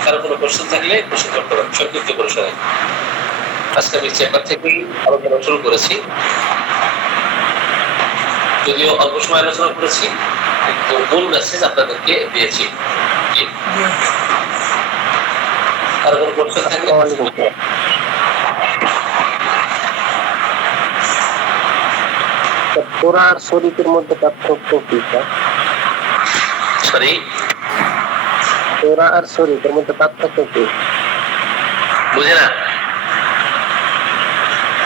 কারো কোনো প্রশ্ন থাকলে প্রশ্ন করতে পারেন সংক্ষিপ্ত পরিসরে। আজকে আমি চেম্বার থেকেই আলোচনা শুরু করেছি, যদিও অল্প সময় আলোচনা করেছি, কিন্তু মূল মেসেজ আপনাদেরকে দিয়েছি। কারো কোনো প্রশ্ন থাকলে তোরা আর শরীফের মধ্যে পার্থক্য কি? সরি, তোরা আর শরীফের মধ্যে পার্থক্য কি? বুঝে না।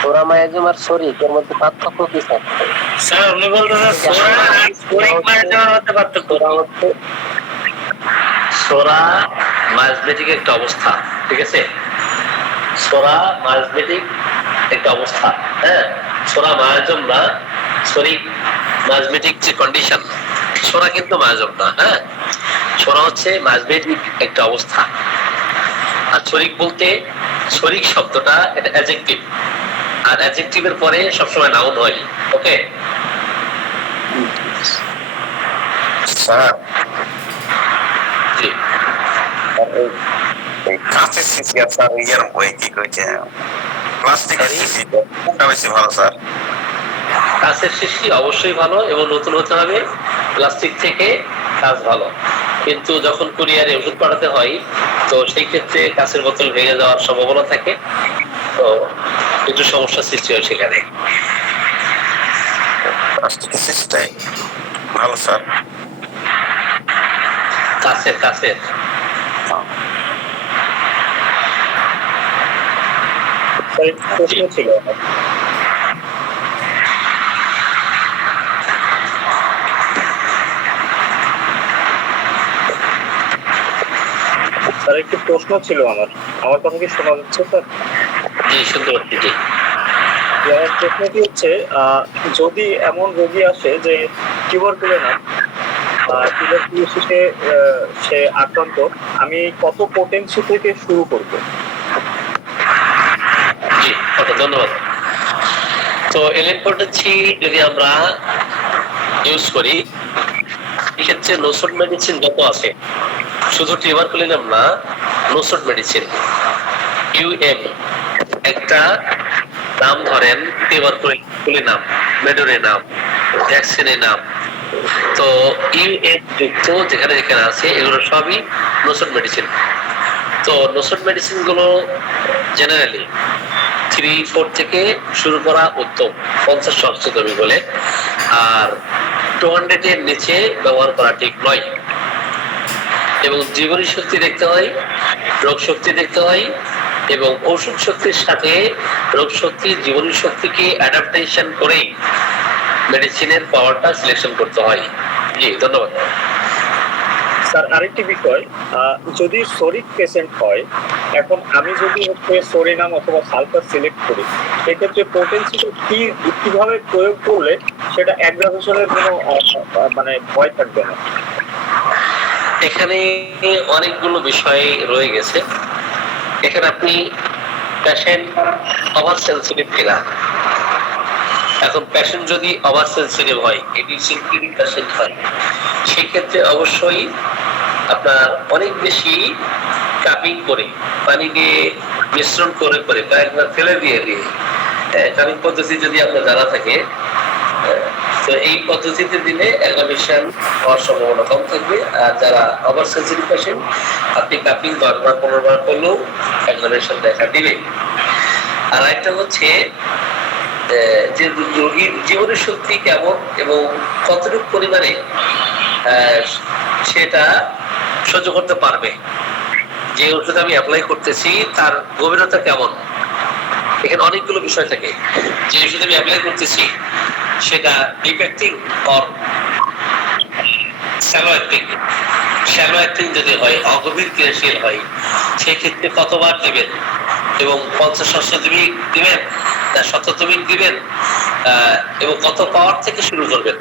তোরা মায়াজম আর শরীফের মধ্যে পার্থক্য কি স্যার? স্যার আপনি বলতেছেন সোরা আর শরীফ মায়াজমের মধ্যে পার্থক্য? সোরা মাজমেটিক একটা অবস্থা, ঠিক আছে? সোরা মাজমেটিক একটা অবস্থা, হ্যাঁ। সোরা মায়াজম না, শরীফ মাজমেটিক যে কন্ডিশন, সোরা কিন্তু মায়াজম না, হ্যাঁ। সোরা হচ্ছে মাজমেটিক একটা অবস্থা। আর শরীক বলতে, শরীক শব্দটা এটা অ্যাডজেক্টিভ, আর অ্যাডজেক্টিভের পরে সবসময় নাউন হয়। ওকে স্যার, জি। কাঁচের শিশি আর স্যার ইয়ার বই কি কইছে প্লাস্টিকের শিশি কোনটা বেশি ভালো স্যার? কাঁচের শিশি অবশ্যই ভালো এবং নতুন হতে হবে, প্লাস্টিক থেকে কাঁচ ভালো। কিন্তু যখন কুরিয়ারে ওষুধ পাঠাতে হয়, তো সেই ক্ষেত্রে কাঁচের বোতল ভেঙে যাওয়ার সম্ভাবনা থাকে, তো একটু সমস্যার সৃষ্টি হয় সেখানে। প্লাস্টিকের শিশিটাই ভালো স্যার। কাঁচের কাঁচের প্রশ্ন ছিল স্যার, একটি প্রশ্ন ছিল আমার কথা কি শোনা যাচ্ছে স্যার? জি, শুনতে পাচ্ছি। জি, আমার প্রশ্নটি হচ্ছে, যদি এমন রোগী আসে যে টিউবারকুলোসিসে সে আক্রান্ত, আমি কত পোটেন্সি থেকে শুরু করব? জি, ধন্যবাদ। তো এলিম্পোটেন্সি যদি আমরা ইউজ করি, এক্ষেত্রে নোসোড মেডিসিন যত আছে, শুধু টিউবারকুলিনাম না, নোসোড মেডিসিন ইউএম, একটা নাম ধরেন টিউবারকুলিনাম, মেডোরিনাম, ভ্যাকসিনিনাম, তো ইউএম যুক্ত যেখানে যেখানে আছে এগুলো সবই নোসোড মেডিসিন। তো নোসোড মেডিসিন গুলো জেনারেলি 3-4 থেকে শুরু করা উত্তম, 50 সহস্রতমী বলে। আর 200 এর নিচে ব্যবহার করা ঠিক নয়। এবং জীবনী শক্তি দেখতে হয়, রোগ শক্তি দেখতে হয়, এবং ওষুধ শক্তির সাথে রোগ শক্তি, জীবনী শক্তিকে অ্যাডাপ্টেশন করেই মেডিসিনের পাওয়ারটা সিলেকশন করতে হয়। জি, ধন্যবাদ। স্যার আরেকটি বিষয়, যদি সরিক পেশেন্ট হয়, এখন আমি যদি হচ্ছে সরিনাম অথবা সালফার সিলেক্ট করি, সেক্ষেত্রে পোটেন্সিটা কিভাবে প্রয়োগ করলে সেটা অ্যাগ্রাভেশনের কোনো মানে ভয় থাকবে না? এখানে অনেকগুলো বিষয় রয়ে গেছে। এখানে আপনি পেশেন্ট ওভার সেন্সিটিভ কিনা, এখন পেশেন্ট যদি ওভার সেন্সিটিভ হয়, এডিসিনক্রিটিক পেশেন্ট হয়, সেক্ষেত্রে অবশ্যই আপনার অনেক বেশি কাপিং করে, পানি দিয়ে মিশ্রণ করে করে কয়েকবার ফেলে দিয়ে কাপিং পদ্ধতি যদি আপনার জানা থাকে, তো এই পদ্ধতিতে দিলে অ্যাগ্রাভেশন হওয়ার সম্ভাবনা কম থাকবে। আর যারা ওভার সেন্সিটিভ পেশেন্ট, আপনি কাপিং 10-15 করলেও অ্যাগ্রাভেশন দেখা দিবে। আর একটা হচ্ছে যে রোগীর জীবনের শক্তি কেমন এবং কতটুকু পরিমাণে সেটা সহ্য করতে পারবে, যে ওষুধ আমি অ্যাপ্লাই করতেছি তার গভীরতা কেমন। এখানে অনেকগুলো বিষয় থাকে। যে ওষুধ আমি অ্যাপ্লাই করতেছি সেটা deep acting or shallow acting. Shallow acting যদি হয়, অগভীর ক্রিয়াশীল হয়, সেক্ষেত্রে কতবার দিবেন এবং 50 সহস্রতমিক দিবেন না 100তমিক দিবেন, এবং কত পাওয়ার থেকে শুরু করবেন।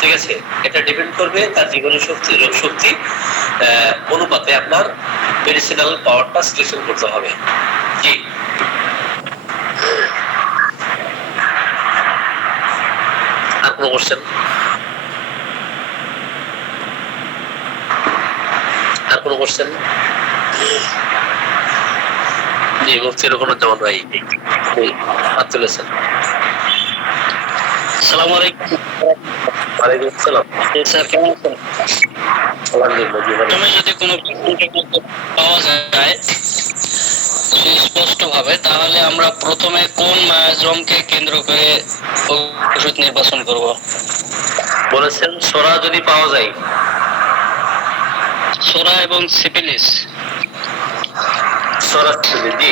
ঠিক আছে, এটা ডিপেন্ড করবে তার জীবনী শক্তি, রোগ শক্তি অনুপাতে আপনার মেডিসিনাল পাওয়ারটা সিলেকশন করতে হবে। জি, আর কোনো কোশ্চেন? আর কোনো কোশ্চেন? জি, মুফতি রহমানুজ্জামান ভাই হাত তুলেছেন। আসসালামু আলাইকুম। ওয়ালাইকুম আসসালাম। স্যার কেমন আছেন? আলহামদুলিল্লাহ। তুমি যদি কোনো পাওয়া যায় সুস্পষ্ট ভাবে, তাহলে আমরা প্রথমে কোন মায়াজমকে কেন্দ্র করে ওষুধ নির্বাচন করব? বলেছেন সোরা যদি পাওয়া যায়, সোরা এবং সিফিলিস। সোরা জি,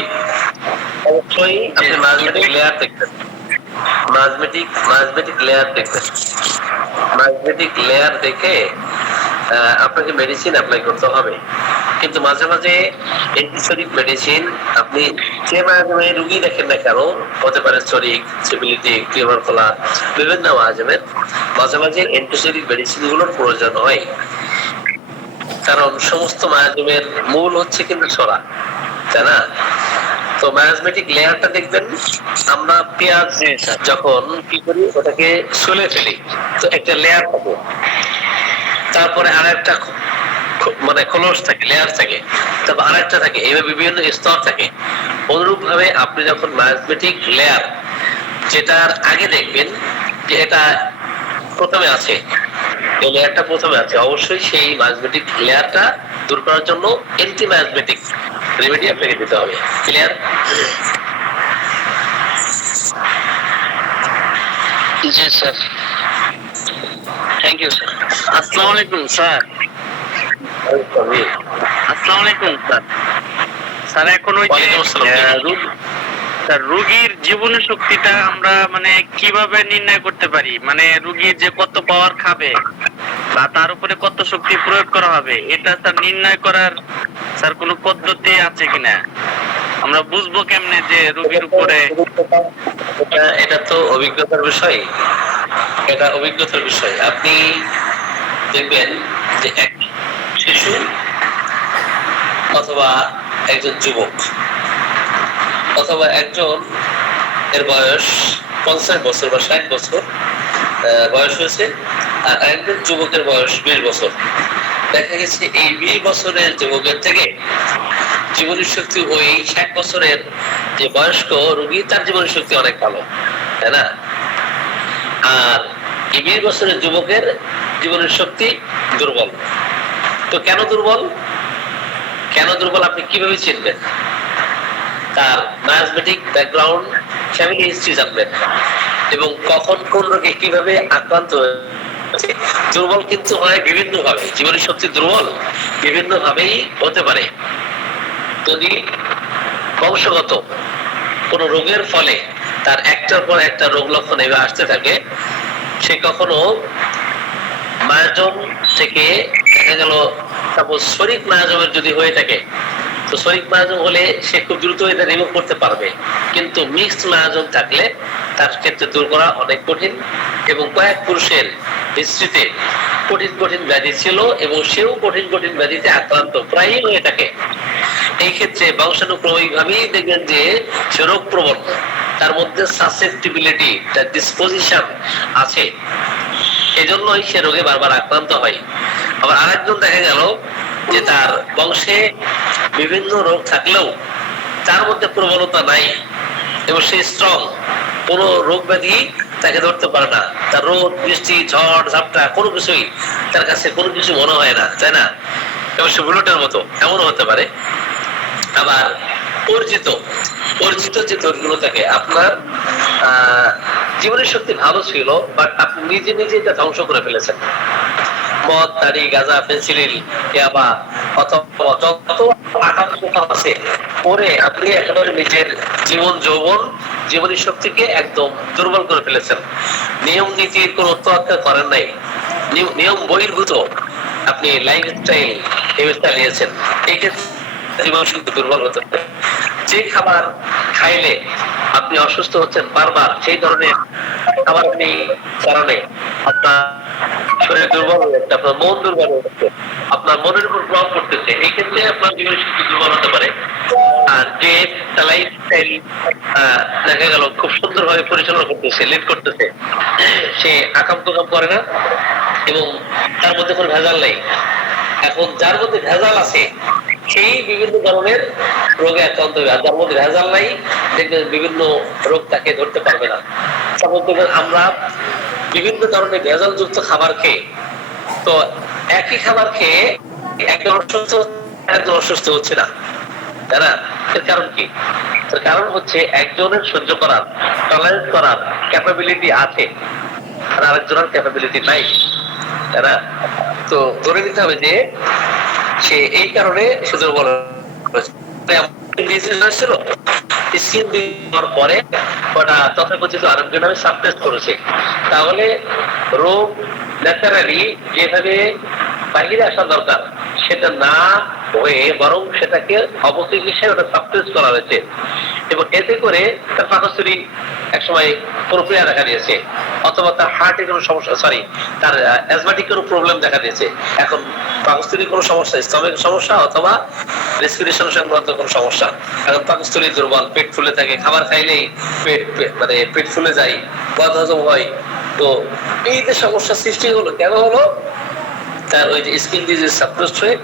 অবশ্যই আপনি মাজমেটিক লেয়ার দেখবেন। মাজমেটিক লেয়ার দেখবেন। মাজমেটিক লেয়ার দেখে আপনাকে মেডিসিন অ্যাপ্লাই করতে হবে। কিন্তু মাঝে মাঝে অ্যান্টিসেরিক মেডিসিন আপনি যে মাধ্যমে রুগী দেখেন না কেন, হতে পারে সরিক, সিপিলিটিক, টিউবারকুলার, বিভিন্ন মাধ্যমে মাঝে মাঝে অ্যান্টিসেরিক মেডিসিন গুলোর প্রয়োজন হয়। কারণ সমস্ত মায়াজমের মূল হচ্ছে কিন্তু ছড়া, তাই না? তো মায়াজমেটিক লেয়ারটা দেখবেন, আমরা পেঁয়াজ যখন কি করি ওটাকে সলে ফেলি, তো একটা লেয়ার পাবো, তারপরে আরেকটা মানে খোলস থাকে, লেয়ার থাকে, তারপর আরেকটা থাকে, এইভাবে বিভিন্ন স্তর থাকে। অনুরূপ ভাবে আপনি যখন মায়াজমেটিক লেয়ার যেটার আগে দেখবেন যে এটা প্রথমে আছে, এই লেয়ারটা প্রথমে আছে, অবশ্যই সেই মায়াজমেটিক লেয়ারটা দূর করার জন্য অ্যান্টি মায়াজমেটিক রেমেডি আপনাকে দিতে হবে। ক্লিয়ার? জি স্যার, থ্যাংক ইউ স্যার। আসসালামু আলাইকুম স্যার। আসসালামু আলাইকুম স্যার। স্যার এখন ওই যে স্যার রোগীর জীবনী শক্তিটা আমরা মানে কিভাবে নির্ণয় করতে পারি? মানে রোগীর যে কত পাওয়ার খাবে বা তার উপরে কত শক্তি প্রয়োগ করা হবে, এটা স্যার নির্ণয় করার স্যার কোনো পদ্ধতি আছে কিনা? আমরা বুঝবো কেমনে যে রোগীর উপরে? এটা তো অভিজ্ঞতার বিষয়, এটা অভিজ্ঞতার বিষয়। আপনি দেখবেন যে এক শিশু অথবা একজন যুবক অথবা একজন এর বয়স 50 বছর বা 60 বছর বয়স হয়েছে, আর একজন যুবকের বয়স 20 বছর। দেখা গেছে এই 20 বছরের যুবকের থেকে জীবনী শক্তি ওই 60 বছরের যে বয়স্ক রোগী তার জীবনী শক্তি অনেক ভালো, তাই না? আর এই 20 বছরের যুবকের জীবনের শক্তি দুর্বল। তো কেন দুর্বল, কেন দুর্বল আপনি কিভাবে চিনবেন? তার বায়োমেট্রিক ব্যাকগ্রাউন্ড, ফ্যামিলি হিস্ট্রি জানবেন এবং কখন কোন রোগে কিভাবে আক্রান্ত হয়েছে। দুর্বল কিন্তু হয় বিভিন্ন ভাবে, জীবনী শক্তি দুর্বল বিভিন্ন ভাবেই হতে পারে। যদি বংশগত কোন রোগের ফলে তার একটার পর একটা রোগ লক্ষণ এভাবে আসতে থাকে, সে কখনো মায়াজম থেকে দেখা গেল সাপোজ শরীর মায়াজমের যদি হয়ে থাকে, তো শরীর মায়াজম হলে সে খুব দ্রুত এটা রিমুভ করতে পারবে, কিন্তু মিক্সড মায়াজম থাকলে তার ক্ষেত্রে দূর করা অনেক কঠিন। এবং কয়েক পুরুষের হিস্ট্রিতে কঠিন কঠিন ব্যাধি ছিল এবং সেও কঠিন কঠিন ব্যাধিতে আক্রান্ত প্রায়ই হয়ে থাকে। এই ক্ষেত্রে বংশানুক্রমিক ভাবেই দেখবেন যে সে রোগ প্রবণ, তার মধ্যে সাসেপ্টিবিলিটি, তার ডিসপোজিশন আছে, এজন্যই সে রোগে বারবার আক্রান্ত হয়। আবার আরেকজন দেখা গেল যে তার বংশে বিভিন্ন রোগ থাকলেও তার মধ্যে প্রবলতা নাই এবং সে স্ট্রং, কোনো রোগ ব্যাধি তাকে ধরতে পারে না, তার রোদ বৃষ্টি ঝড় ঝাপটা কোনো কিছুই তার কাছে কোনো কিছু মনে হয় না, তাই না? এবং সে বুলেটের মতো এমনও হতে পারে। আবার অর্জিত অর্জিত যে দোষগুলো থাকে, আপনার জীবনের শক্তি ভালো ছিল বাট আপনি নিজে নিজে এটা ধ্বংস করে ফেলেছেন। মদ, তাড়ি, গাঁজা, পেন্সিলিন, ইয়াবা অথবা যত আকাঙ্ক্ষা আছে পরে আপনি একেবারে নিজের জীবন যৌবন জীবনী শক্তিকে একদম দুর্বল করে ফেলেছেন। নিয়ম নীতির কোন তোয়াক্কা করেন নাই, নিয়ম বহির্ভূত আপনি লাইফস্টাইল নিয়েছেন, এই ক্ষেত্রে জীবন শক্তি দুর্বল হতে পারে। যে খাবার খাইলে আপনি অসুস্থ হচ্ছেন বারবার, সেই ধরনের খাবার আপনি কারণে আপনার শরীর দুর্বল হয়ে যাচ্ছে, আপনার মন দুর্বল হয়ে যাচ্ছে, আপনার মনের উপর প্রভাব পড়তেছে, এই ক্ষেত্রে আপনার জীবন শক্তি দুর্বল হতে পারে। আর যে লাইফস্টাইল দেখা গেল খুব সুন্দর ভাবে পরিচালনা করতেছে, লিড করতেছে, সে আকাম তোকাম করে না এবং তার মধ্যে কোনো ভেজাল নাই। এখন যার মধ্যে ভেজাল আছে সেই বিভিন্ন ধরনের রোগে আক্রান্ত হবে, আর যার মধ্যে ভেজাল নাই দেখবেন বিভিন্ন রোগ তাকে ধরতে পারবে না। আমরা বিভিন্ন ধরনের ভেজাল যুক্ত খাবার খেয়ে, তো একই খাবার খেয়ে একজন অসুস্থ একজন অসুস্থ হচ্ছে না, তাই না? এর কারণ কি? এর কারণ হচ্ছে একজনের সহ্য করার, টলারেট করার ক্যাপাবিলিটি আছে আর আরেকজনের ক্যাপাবিলিটি নাই, তাই না? তো ধরে নিতে হবে যে সে এই কারণে শুধু বলা ছিল স্কিন দেওয়ার পরে ওটা তথাকথিত আরোগ্য নামে সাবটেস্ট করেছে। তাহলে রোগ ন্যাচারালি যেভাবে বাহিরে আসা দরকার সেটা না হয়ে বরং সেটাকে অবচিকিৎসায় ওটা সাবটেস্ট করা হয়েছে এবং এতে করে তার পাকস্থলী একসময় প্রক্রিয়া দেখা দিয়েছে, অথবা তার হার্টে কোনো সমস্যা, তার অ্যাজমাটিক কোনো প্রবলেম দেখা দিয়েছে। এখন পাকস্থলীর কোনো সমস্যা, স্টমাকের সমস্যা অথবা রেসপিরেশন সংক্রান্ত কোনো সমস্যা, এখন পাকস্থলী দুর্বল, পেট ফুলে থাকে, খাবার খাইলেই পেট ফুলে যায়, বদহজম হয়। তো এই যে সমস্যা সৃষ্টি হলো, কেন হলো? তার ওই যে স্কিন ডিজিজ সাপ্রেসড হয়ে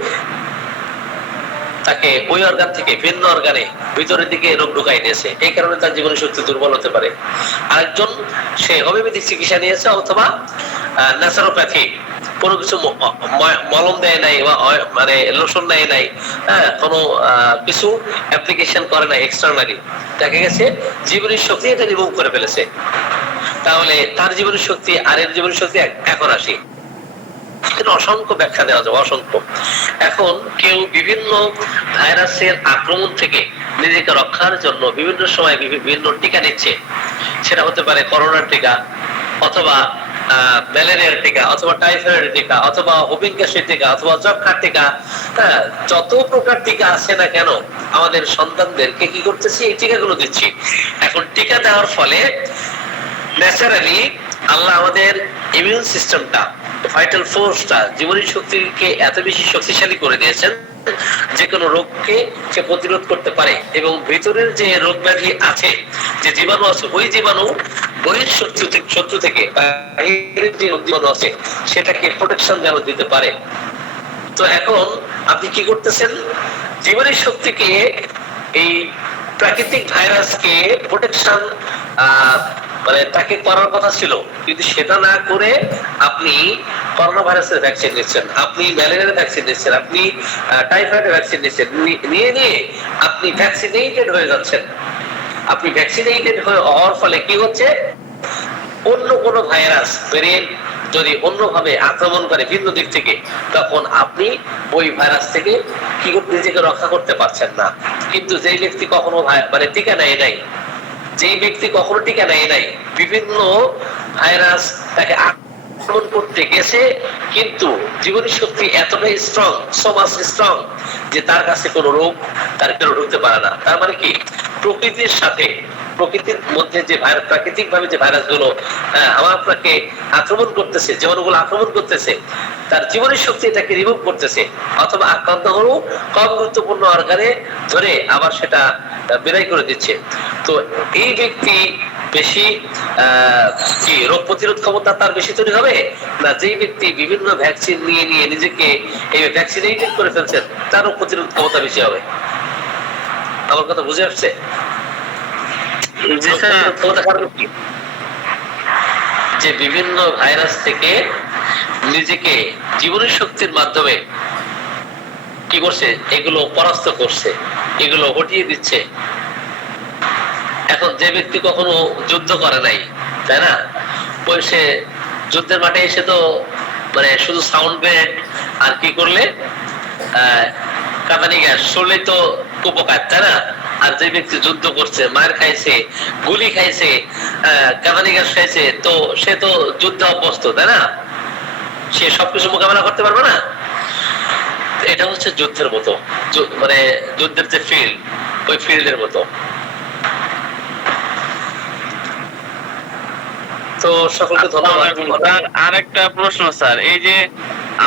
তাকে ওই অর্গান থেকে ভিন্ন অর্গানে ভিতরের দিকে রোগ ঢুকাই দিয়েছে, এই কারণে তার জীবনী শক্তি দুর্বল হতে পারে। আরেকজন সে হোমিওপ্যাথিক চিকিৎসা নিয়েছে অথবা ন্যাচারোপ্যাথি, কোনো কিছু মলম দেয় নাই বা লোশন নেয় নাই, হ্যাঁ, কোনো কিছু অ্যাপ্লিকেশন করে নাই এক্সটার্নালি, দেখা গেছে জীবনী শক্তি এটা রিমুভ করে ফেলেছে। তাহলে তার জীবনী শক্তি আর এর জীবনী শক্তি এখন আসি, অসংখ্য ব্যাখ্যা দেওয়া যাবে, অসংখ্য। এখন কেউ বিভিন্ন ভাইরাসের আক্রমণ থেকে নিজেকে রক্ষার জন্য বিভিন্ন সময় বিভিন্ন টিকা নিচ্ছে, সেটা হতে পারে করোনার টিকা অথবা ম্যালেরিয়ার টিকা অথবা টাইফয়েডের টিকা অথবা হুপিং ক্যাসের টিকা অথবা যক্ষার টিকা, হ্যাঁ, যত প্রকার টিকা আছে না কেন আমাদের সন্তানদেরকে কি করতেছি, এই টিকাগুলো দিচ্ছি। এখন টিকা দেওয়ার ফলে ন্যাচারালি আল্লাহ আমাদের ইমিউন সিস্টেমটা, ভাইটাল ফোর্সটা, জীবনী শক্তিকে এত বেশি শক্তিশালী করে দিয়েছেন যে কোনো রোগকে সে প্রতিরোধ করতে পারে এবং ভিতরের যে রোগ ব্যাধি আছে, যে জীবাণু আছে, ওই জীবাণু বহির শত্রু থেকে বাহিরের যে জীবাণু আছে সেটাকে প্রোটেকশন যেন দিতে পারে। তো এখন আপনি কি করতেছেন? জীবনী শক্তিকে, এই প্রাকৃতিক ভাইরাসকে প্রোটেকশন তাকে করার কথা ছিল, কিন্তু সেটা না করে আপনি করোনা ভাইরাসের ভ্যাকসিন নিচ্ছেন, আপনি ম্যালেরিয়ার ভ্যাকসিন নিচ্ছেন, আপনি টাইফয়েডের ভ্যাকসিন নিচ্ছেন, নিয়ে নিয়ে আপনি ভ্যাকসিনেটেড হয়ে যাচ্ছেন। আপনি ভ্যাকসিনেটেড হওয়ার ফলে কি হচ্ছে, অন্য কোনো ভাইরাস ভেরিয়েন্ট যদি অন্যভাবে আক্রমণ করে ভিন্ন দিক থেকে, তখন আপনি ওই ভাইরাস থেকে কি করতে, নিজেকে রক্ষা করতে পারছেন না। কিন্তু যেই ব্যক্তি কখনো মানে টিকা নেয় নাই, যেই ব্যক্তি কখনো টিকা নেয় নাই, বিভিন্ন ভাইরাস তাকে আক্রমণ করতে গেছে, কিন্তু জীবনী শক্তি এতটাই স্ট্রং, সো মাচ স্ট্রং, যে তার কাছে কোনো রোগ তার কেউ ঢুকতে পারে না। তার মানে কি, প্রকৃতির সাথে, প্রকৃতির মধ্যে যে ভাইরাস, প্রাকৃতিক ভাবে যে ভাইরাস গুলো আমার আপনাকে আক্রমণ করতেছে, জীবাণুগুলো আক্রমণ করতেছে, তার জীবনী শক্তি এটাকে রিমুভ করতেছে, অথবা আক্রান্ত হলেও কম গুরুত্বপূর্ণ অর্গানে ধরে আবার সেটা বিদায় করে দিচ্ছে। তো এই ব্যক্তি বেশি কি রোগ প্রতিরোধ ক্ষমতা তার বেশি তৈরি হবে, না যেই ব্যক্তি বিভিন্ন ভ্যাকসিন নিয়ে নিয়ে নিজেকে এই ভ্যাকসিনেটেড করে ফেলছেন, তার রোগ প্রতিরোধ ক্ষমতা বেশি হবে? আমার কথা বুঝে আসছে? যে বিভিন্ন ভাইরাস থেকে নিজেকে জীবনী শক্তির মাধ্যমে কি করছে, এগুলো পরাস্ত করছে, এগুলো হটিয়ে দিচ্ছে। এখন যে ব্যক্তি কখনো যুদ্ধ করে নাই, তাই না, ওই সে যুদ্ধের মাঠে এসে তো মানে শুধু সাউন্ড বেড আর কি করলে কাঁদানি গ্যাস শুনলে তো উপকার, তাই না? আর যে ব্যক্তি যুদ্ধ করছে, মার খাইছে, গুলি খাইছে, কাঁদানি গ্যাস খাইছে, তো সে তো যুদ্ধে অভ্যস্ত, তাই না? সে সবকিছু মোকাবেলা করতে পারবে না। এটা হচ্ছে যুদ্ধের মতো, মানে যুদ্ধের যে ফিল্ড, ওই ফিল্ডের মতো। তো সকলকে ধন্যবাদ। স্যার আরেকটা প্রশ্ন স্যার, এই যে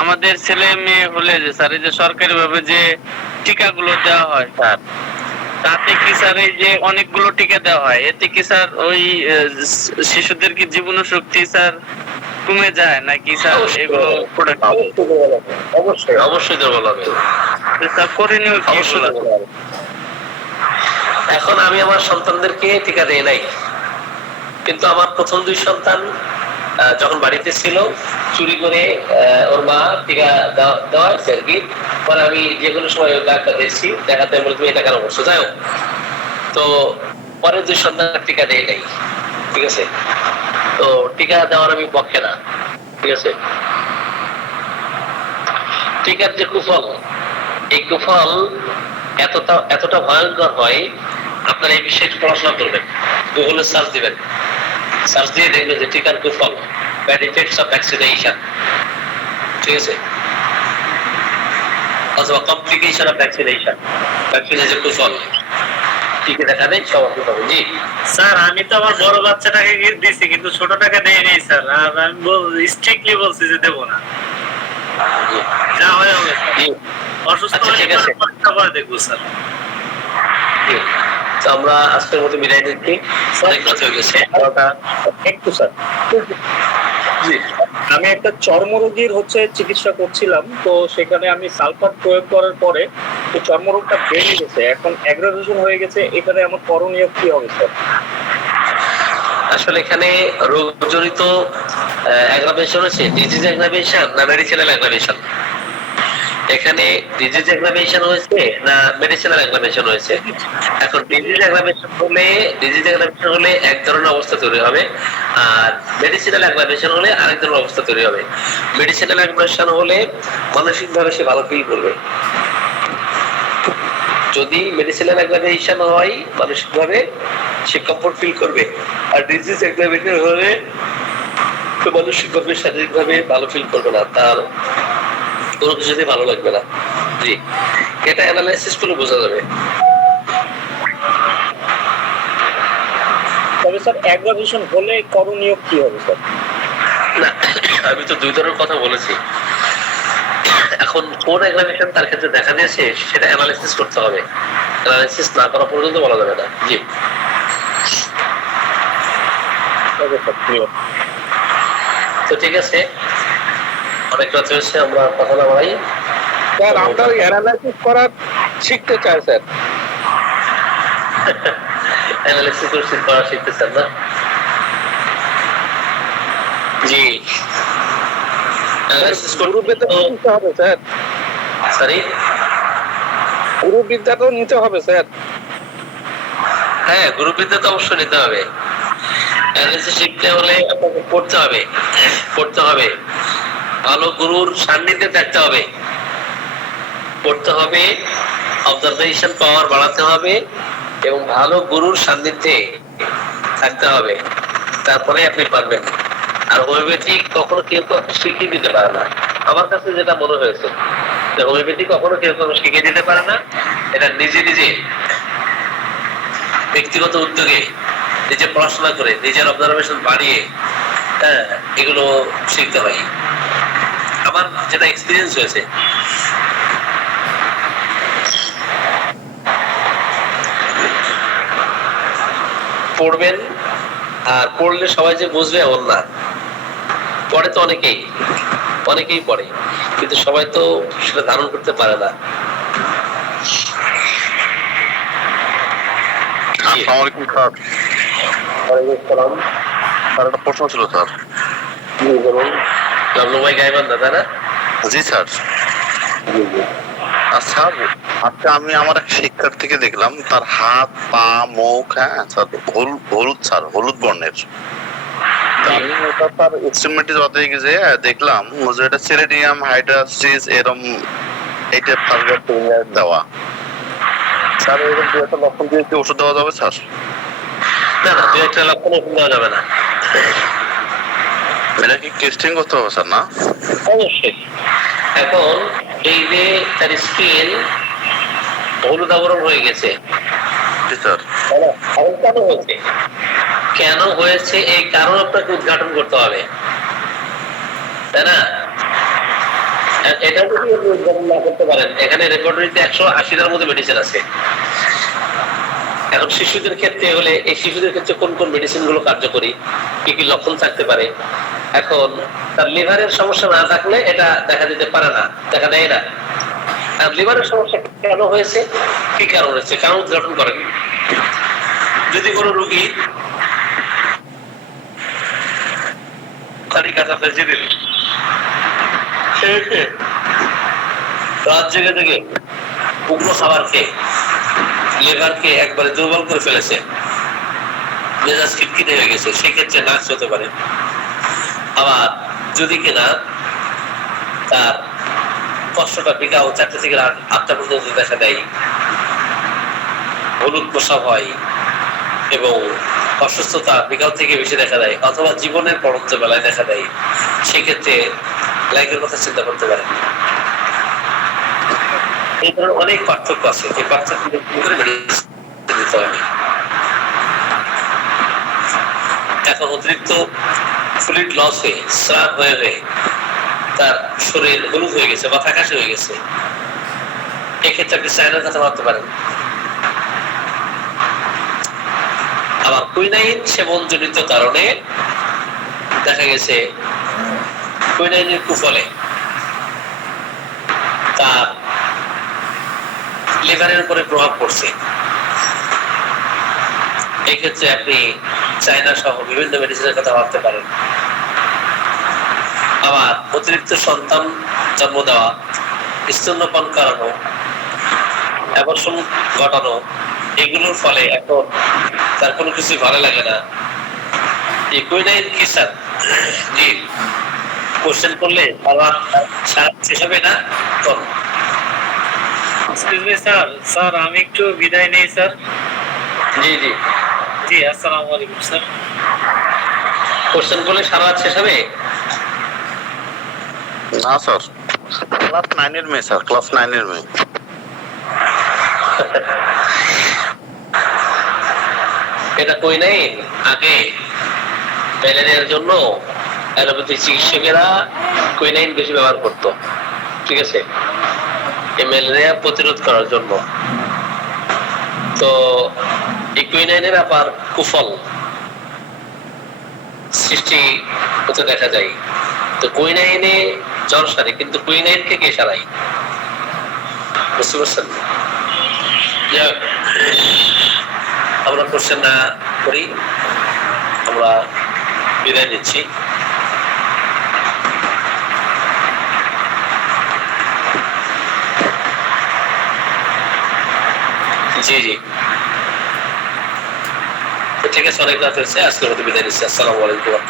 আমাদের ছেলে মেয়ে হলে যে স্যার এই যে সরকারি ভাবে যে টিকাগুলো দেওয়া হয় স্যার, তাতে কি স্যার এই যে অনেকগুলো টিকা দেওয়া হয়, এতে কি স্যার ওই শিশুদের কি জীবন শক্তি স্যার কমে যায় নাকি স্যার এগুলো প্রোডাক্ট? অবশ্যই অবশ্যই দুর্বল হবে স্যার, করণীয় কি? এখন আমি আমার সন্তানদেরকে টিকা দেই নাই, কিন্তু আমার প্রথম 2 সন্তান যখন বাড়িতে ছিল, চুরি করে ওর মা টিকা দেওয়া হয়েছে আর কি। পরে আমি যে কোনো সময় ডাক্তার দিয়েছি, দেখাতে বলে তুমি এটা কেন করছো, যাই হোক। তো পরের 2 সন্তান টিকা দেয় নাই, ঠিক আছে? তো টিকা দেওয়ার আমি পক্ষে না, ঠিক আছে? টিকার যে কুফল, এই কুফল এতটা ভয়ঙ্কর হয়, আপনারা এই বিষয়ে পড়াশোনা করবেন, গুগলে সার্চ দিবেন, সার্চ দিয়ে দেখবেন যে টিকার কুফল, ব্যাড ইফেক্টস অফ ভ্যাকসিনেশন, ঠিক আছে? অথবা কমপ্লিকেশন অফ ভ্যাকসিনেশন, ভ্যাকসিনের যে কুফল, টিকে দেখা নেই সবার হবে। জি স্যার, আমি তো আমার বড় বাচ্চাটাকে দিছি, কিন্তু ছোটটাকে দেই নাই স্যার। আর আমি স্ট্রিক্টলি বলছি যে দেবো না, যা হয় হবে। অসুস্থ ঠিক আছে, পরে দেখবো স্যার। আমরা আজকের মতো বিদায় দিচ্ছি, অনেক রাত হয়ে গেছে। একটু স্যার, জি, আমি একটা চর্মরোগীর চিকিৎসা করছিলাম, তো সেখানে আমি সালফার প্রয়োগ করার পরে তো চর্মরোগটা বেড়ে গেছে, এখন অ্যাগ্রাভেশন হয়ে গেছে। এখানে আমার করণীয় কি হবে স্যার? আসলে এখানে রোগজনিত অ্যাগ্রাভেশন হচ্ছে ডিজিজ অ্যাগ্রাভেশন না মেডিসিনাল অ্যাগ্রাভেশন? এখানে ডিজিজ অ্যাগ্রাভেশন হয়েছে না মেডিসিনাল অ্যাগ্রাভেশন হয়েছে? এখন ডিজিজ অ্যাগ্রাভেশন হলে এক ধরনের অবস্থা তৈরি হবে, আর মেডিসিনাল অ্যাগ্রাভেশন হলে আরেক ধরনের অবস্থা তৈরি হবে। মেডিসিনাল অ্যাগ্রাভেশন হলে মানসিকভাবে সে ভালো ফিল করবে। যদি মেডিসিনাল অ্যাগ্রাভেশন হয়, মানসিকভাবে সে কমফোর্ট ফিল করবে। আর ডিজিজ অ্যাগ্রাভেশন হলে তো মানসিকভাবে, শারীরিকভাবে ভালো ফিল করবে না, তার কোনো কিছুতেই ভালো লাগবে না। জি, এটা অ্যানালাইসিস করে বোঝা যাবে। তবে স্যার, অ্যাগ্রাভেশন হলে করণীয় কি হবে স্যার? না, আমি তো 2 ধরনের কথা বলেছি। এখন কোন অ্যাগ্রাভেশন তার ক্ষেত্রে দেখা দিয়েছে সেটা অ্যানালাইসিস করতে হবে, অ্যানালাইসিস না করা পর্যন্ত বলা যাবে না। জি, তো ঠিক আছে, অনেক রাত হয়েছে, আমরা কথা না বাড়াই। স্যার, আমরা ওই অ্যানালাইসিস করা শিখতে চাই স্যার। অ্যানালাইসিস করা শিখতেছেন না? জি, অ্যানালাইসিস গুরুবিদ্যা তো নিতে হবে স্যার, সরি, গুরুবিদ্যা তো নিতে হবে স্যার। হ্যাঁ গ্রুপবিদ্যা তো অবশ্যই নিতে হবে। অ্যানালাইসিস শিখতে হলে আপনাকে পড়তে হবে, ভালো গুরুর সান্নিধ্যে থাকতে হবে, পড়তে হবে, অবজারভেশন পাওয়ার বাড়াতে হবে এবং ভালো গুরুর সান্নিধ্যে থাকতে হবে, তারপরে আপনি পারবেন। আর হোমিওপ্যাথিক কখনো কেউ কাউকে শিখিয়ে দিতে পারে না। আমার কাছে যেটা মনে হয়েছে যে হোমিওপ্যাথি কখনো কেউ কাউকে শিখিয়ে দিতে পারে না, এটা নিজে নিজে ব্যক্তিগত উদ্যোগে নিজে পড়াশোনা করে নিজের অবজারভেশন বাড়িয়ে হ্যাঁ এগুলো শিখতে হয়। আমার যেটা এক্সপিরিয়েন্স হয়েছে, পড়বেন আর পড়লে সবাই যে বুঝবে এমন না। পড়ে তো অনেকেই পড়ে, কিন্তু সবাই তো সেটা ধারণ করতে পারে না। আসসালামু আলাইকুম স্যার। ওয়ালাইকুম স্যার একটা প্রশ্ন ছিল স্যার। লাবলু ভাই গাইবান্ধা, তাই না? জি স্যার। স্যার আজকে আমি আমার এক শিক্ষার্থীকে দেখলাম, তার হাত পা মুখ স্যার হলুদ স্যার, হলুদ বর্ণের। আমি ওটা স্যার এস্টিমেটে যত গেছে দেখলাম যে এটা সেলেনিয়াম হাইড্রাসিস এরম এইটা দেওয়া। স্যার এরকম দু একটা লক্ষণ দিয়ে কি ওষুধ দেওয়া যাবে স্যার? না না, দু একটা লক্ষণ ওষুধ দেওয়া যাবে না। এটা কি টেস্টিং করতে হবে স্যার? না অবশ্যই। এখন এই যে তার স্কিন হলুদ আবরণ হয়ে গেছে, জি স্যার। এখন কেন হয়েছে এই কারণ আপনাকে উদ্ঘাটন করতে হবে, তাই না? এটা যদি আপনি উদ্ঘাটন না করতে পারেন, এখানে রেপার্টরিতে 180টার মধ্যে মেডিসিন আছে। এখন শিশুদের ক্ষেত্রে হলে এই শিশুদের ক্ষেত্রে কোন কোন মেডিসিন গুলো কার্যকরী, কি কি লক্ষণ থাকতে পারে। এখন তার লিভারের সমস্যা না থাকলে এটা দেখা দিতে পারে না, দেখা দেয় না। আর লিভারের সমস্যা কেন হয়েছে, কি কারণ হয়েছে, কারণ উদ্ঘাটন করেন। যদি কোনো রোগী রাত জেগে জেগে উগ্র খাবার খেয়ে লিভারকে একবারে দুর্বল করে ফেলেছে, মেজাজ খিটখিটে হয়ে গেছে, সেক্ষেত্রে নাশ হতে পারে। আবার যদি কিনা তার কষ্টটা বিকাল 4টা থেকে 8টা পর্যন্ত দেখা দেয়, হলুদ প্রসাব হয় এবং অসুস্থতা বিকাল থেকে বেশি দেখা দেয়, অথবা জীবনের পরন্ত বেলায় দেখা দেয়, সেক্ষেত্রে লাইকের কথা চিন্তা করতে পারে। এই ধরনের অনেক পার্থক্য আছে, এই পার্থক্য দিতে হবে। এখন অতিরিক্ত ফ্লুইড লস হয়ে স্রাব হয়ে তার শরীর হলুদ হয়ে গেছে বা ফ্যাকাশে হয়ে গেছে, এক্ষেত্রে আপনি সাইনার কথা ভাবতে পারেন। আবার কুইনাইন সেবন জনিত কারণে দেখা গেছে কুইনাইনের কুফলে তার লিভারের উপরে প্রভাব পড়ছে, এক্ষেত্রে আপনি চায়না সহ বিভিন্ন মেডিসিনের কথা ভাবতে পারেন। আবার অতিরিক্ত সন্তান জন্ম দেওয়া, স্তন্যপান করানো, অ্যাবর্শন ঘটানো, এগুলোর ফলে এখন তার কোনো কিছু ভালো লাগে না। এই কুইনাইন কি স্যার? জি, কোশ্চেন করলে শেষ হবে না। স্যার স্যার আমি একটু বিদায় নেই স্যার। জি জি জি, আসসালামু আলাইকুম স্যার। কোশ্চেন করলে সারা রাত শেষ হবে না স্যার, ক্লাস 9 এর মেয়ে স্যার, ক্লাস 9 এর মেয়ে। এটা কুইনাইন আগে ম্যালেরিয়ার জন্য অ্যালোপ্যাথি চিকিৎসকেরা কুইনাইন বেশি ব্যবহার করতো, ঠিক আছে, এই ম্যালেরিয়া প্রতিরোধ করার জন্য। তো এই কুইনাইনের আবার কুফল সৃষ্টি হতে দেখা যায়। তো কুইনাইনে জ্বর সারে, কিন্তু কুইনাইনকে কে সারাই, বুঝতে পারছেন? আমরা কোশ্চেন না করি, আমরা বিদায় নিচ্ছি। জি জি। তো ঠিক আছে, অনেক রাত হয়েছে, আজকের মতো বিদায় নিচ্ছি। আসসালামু আলাইকুম।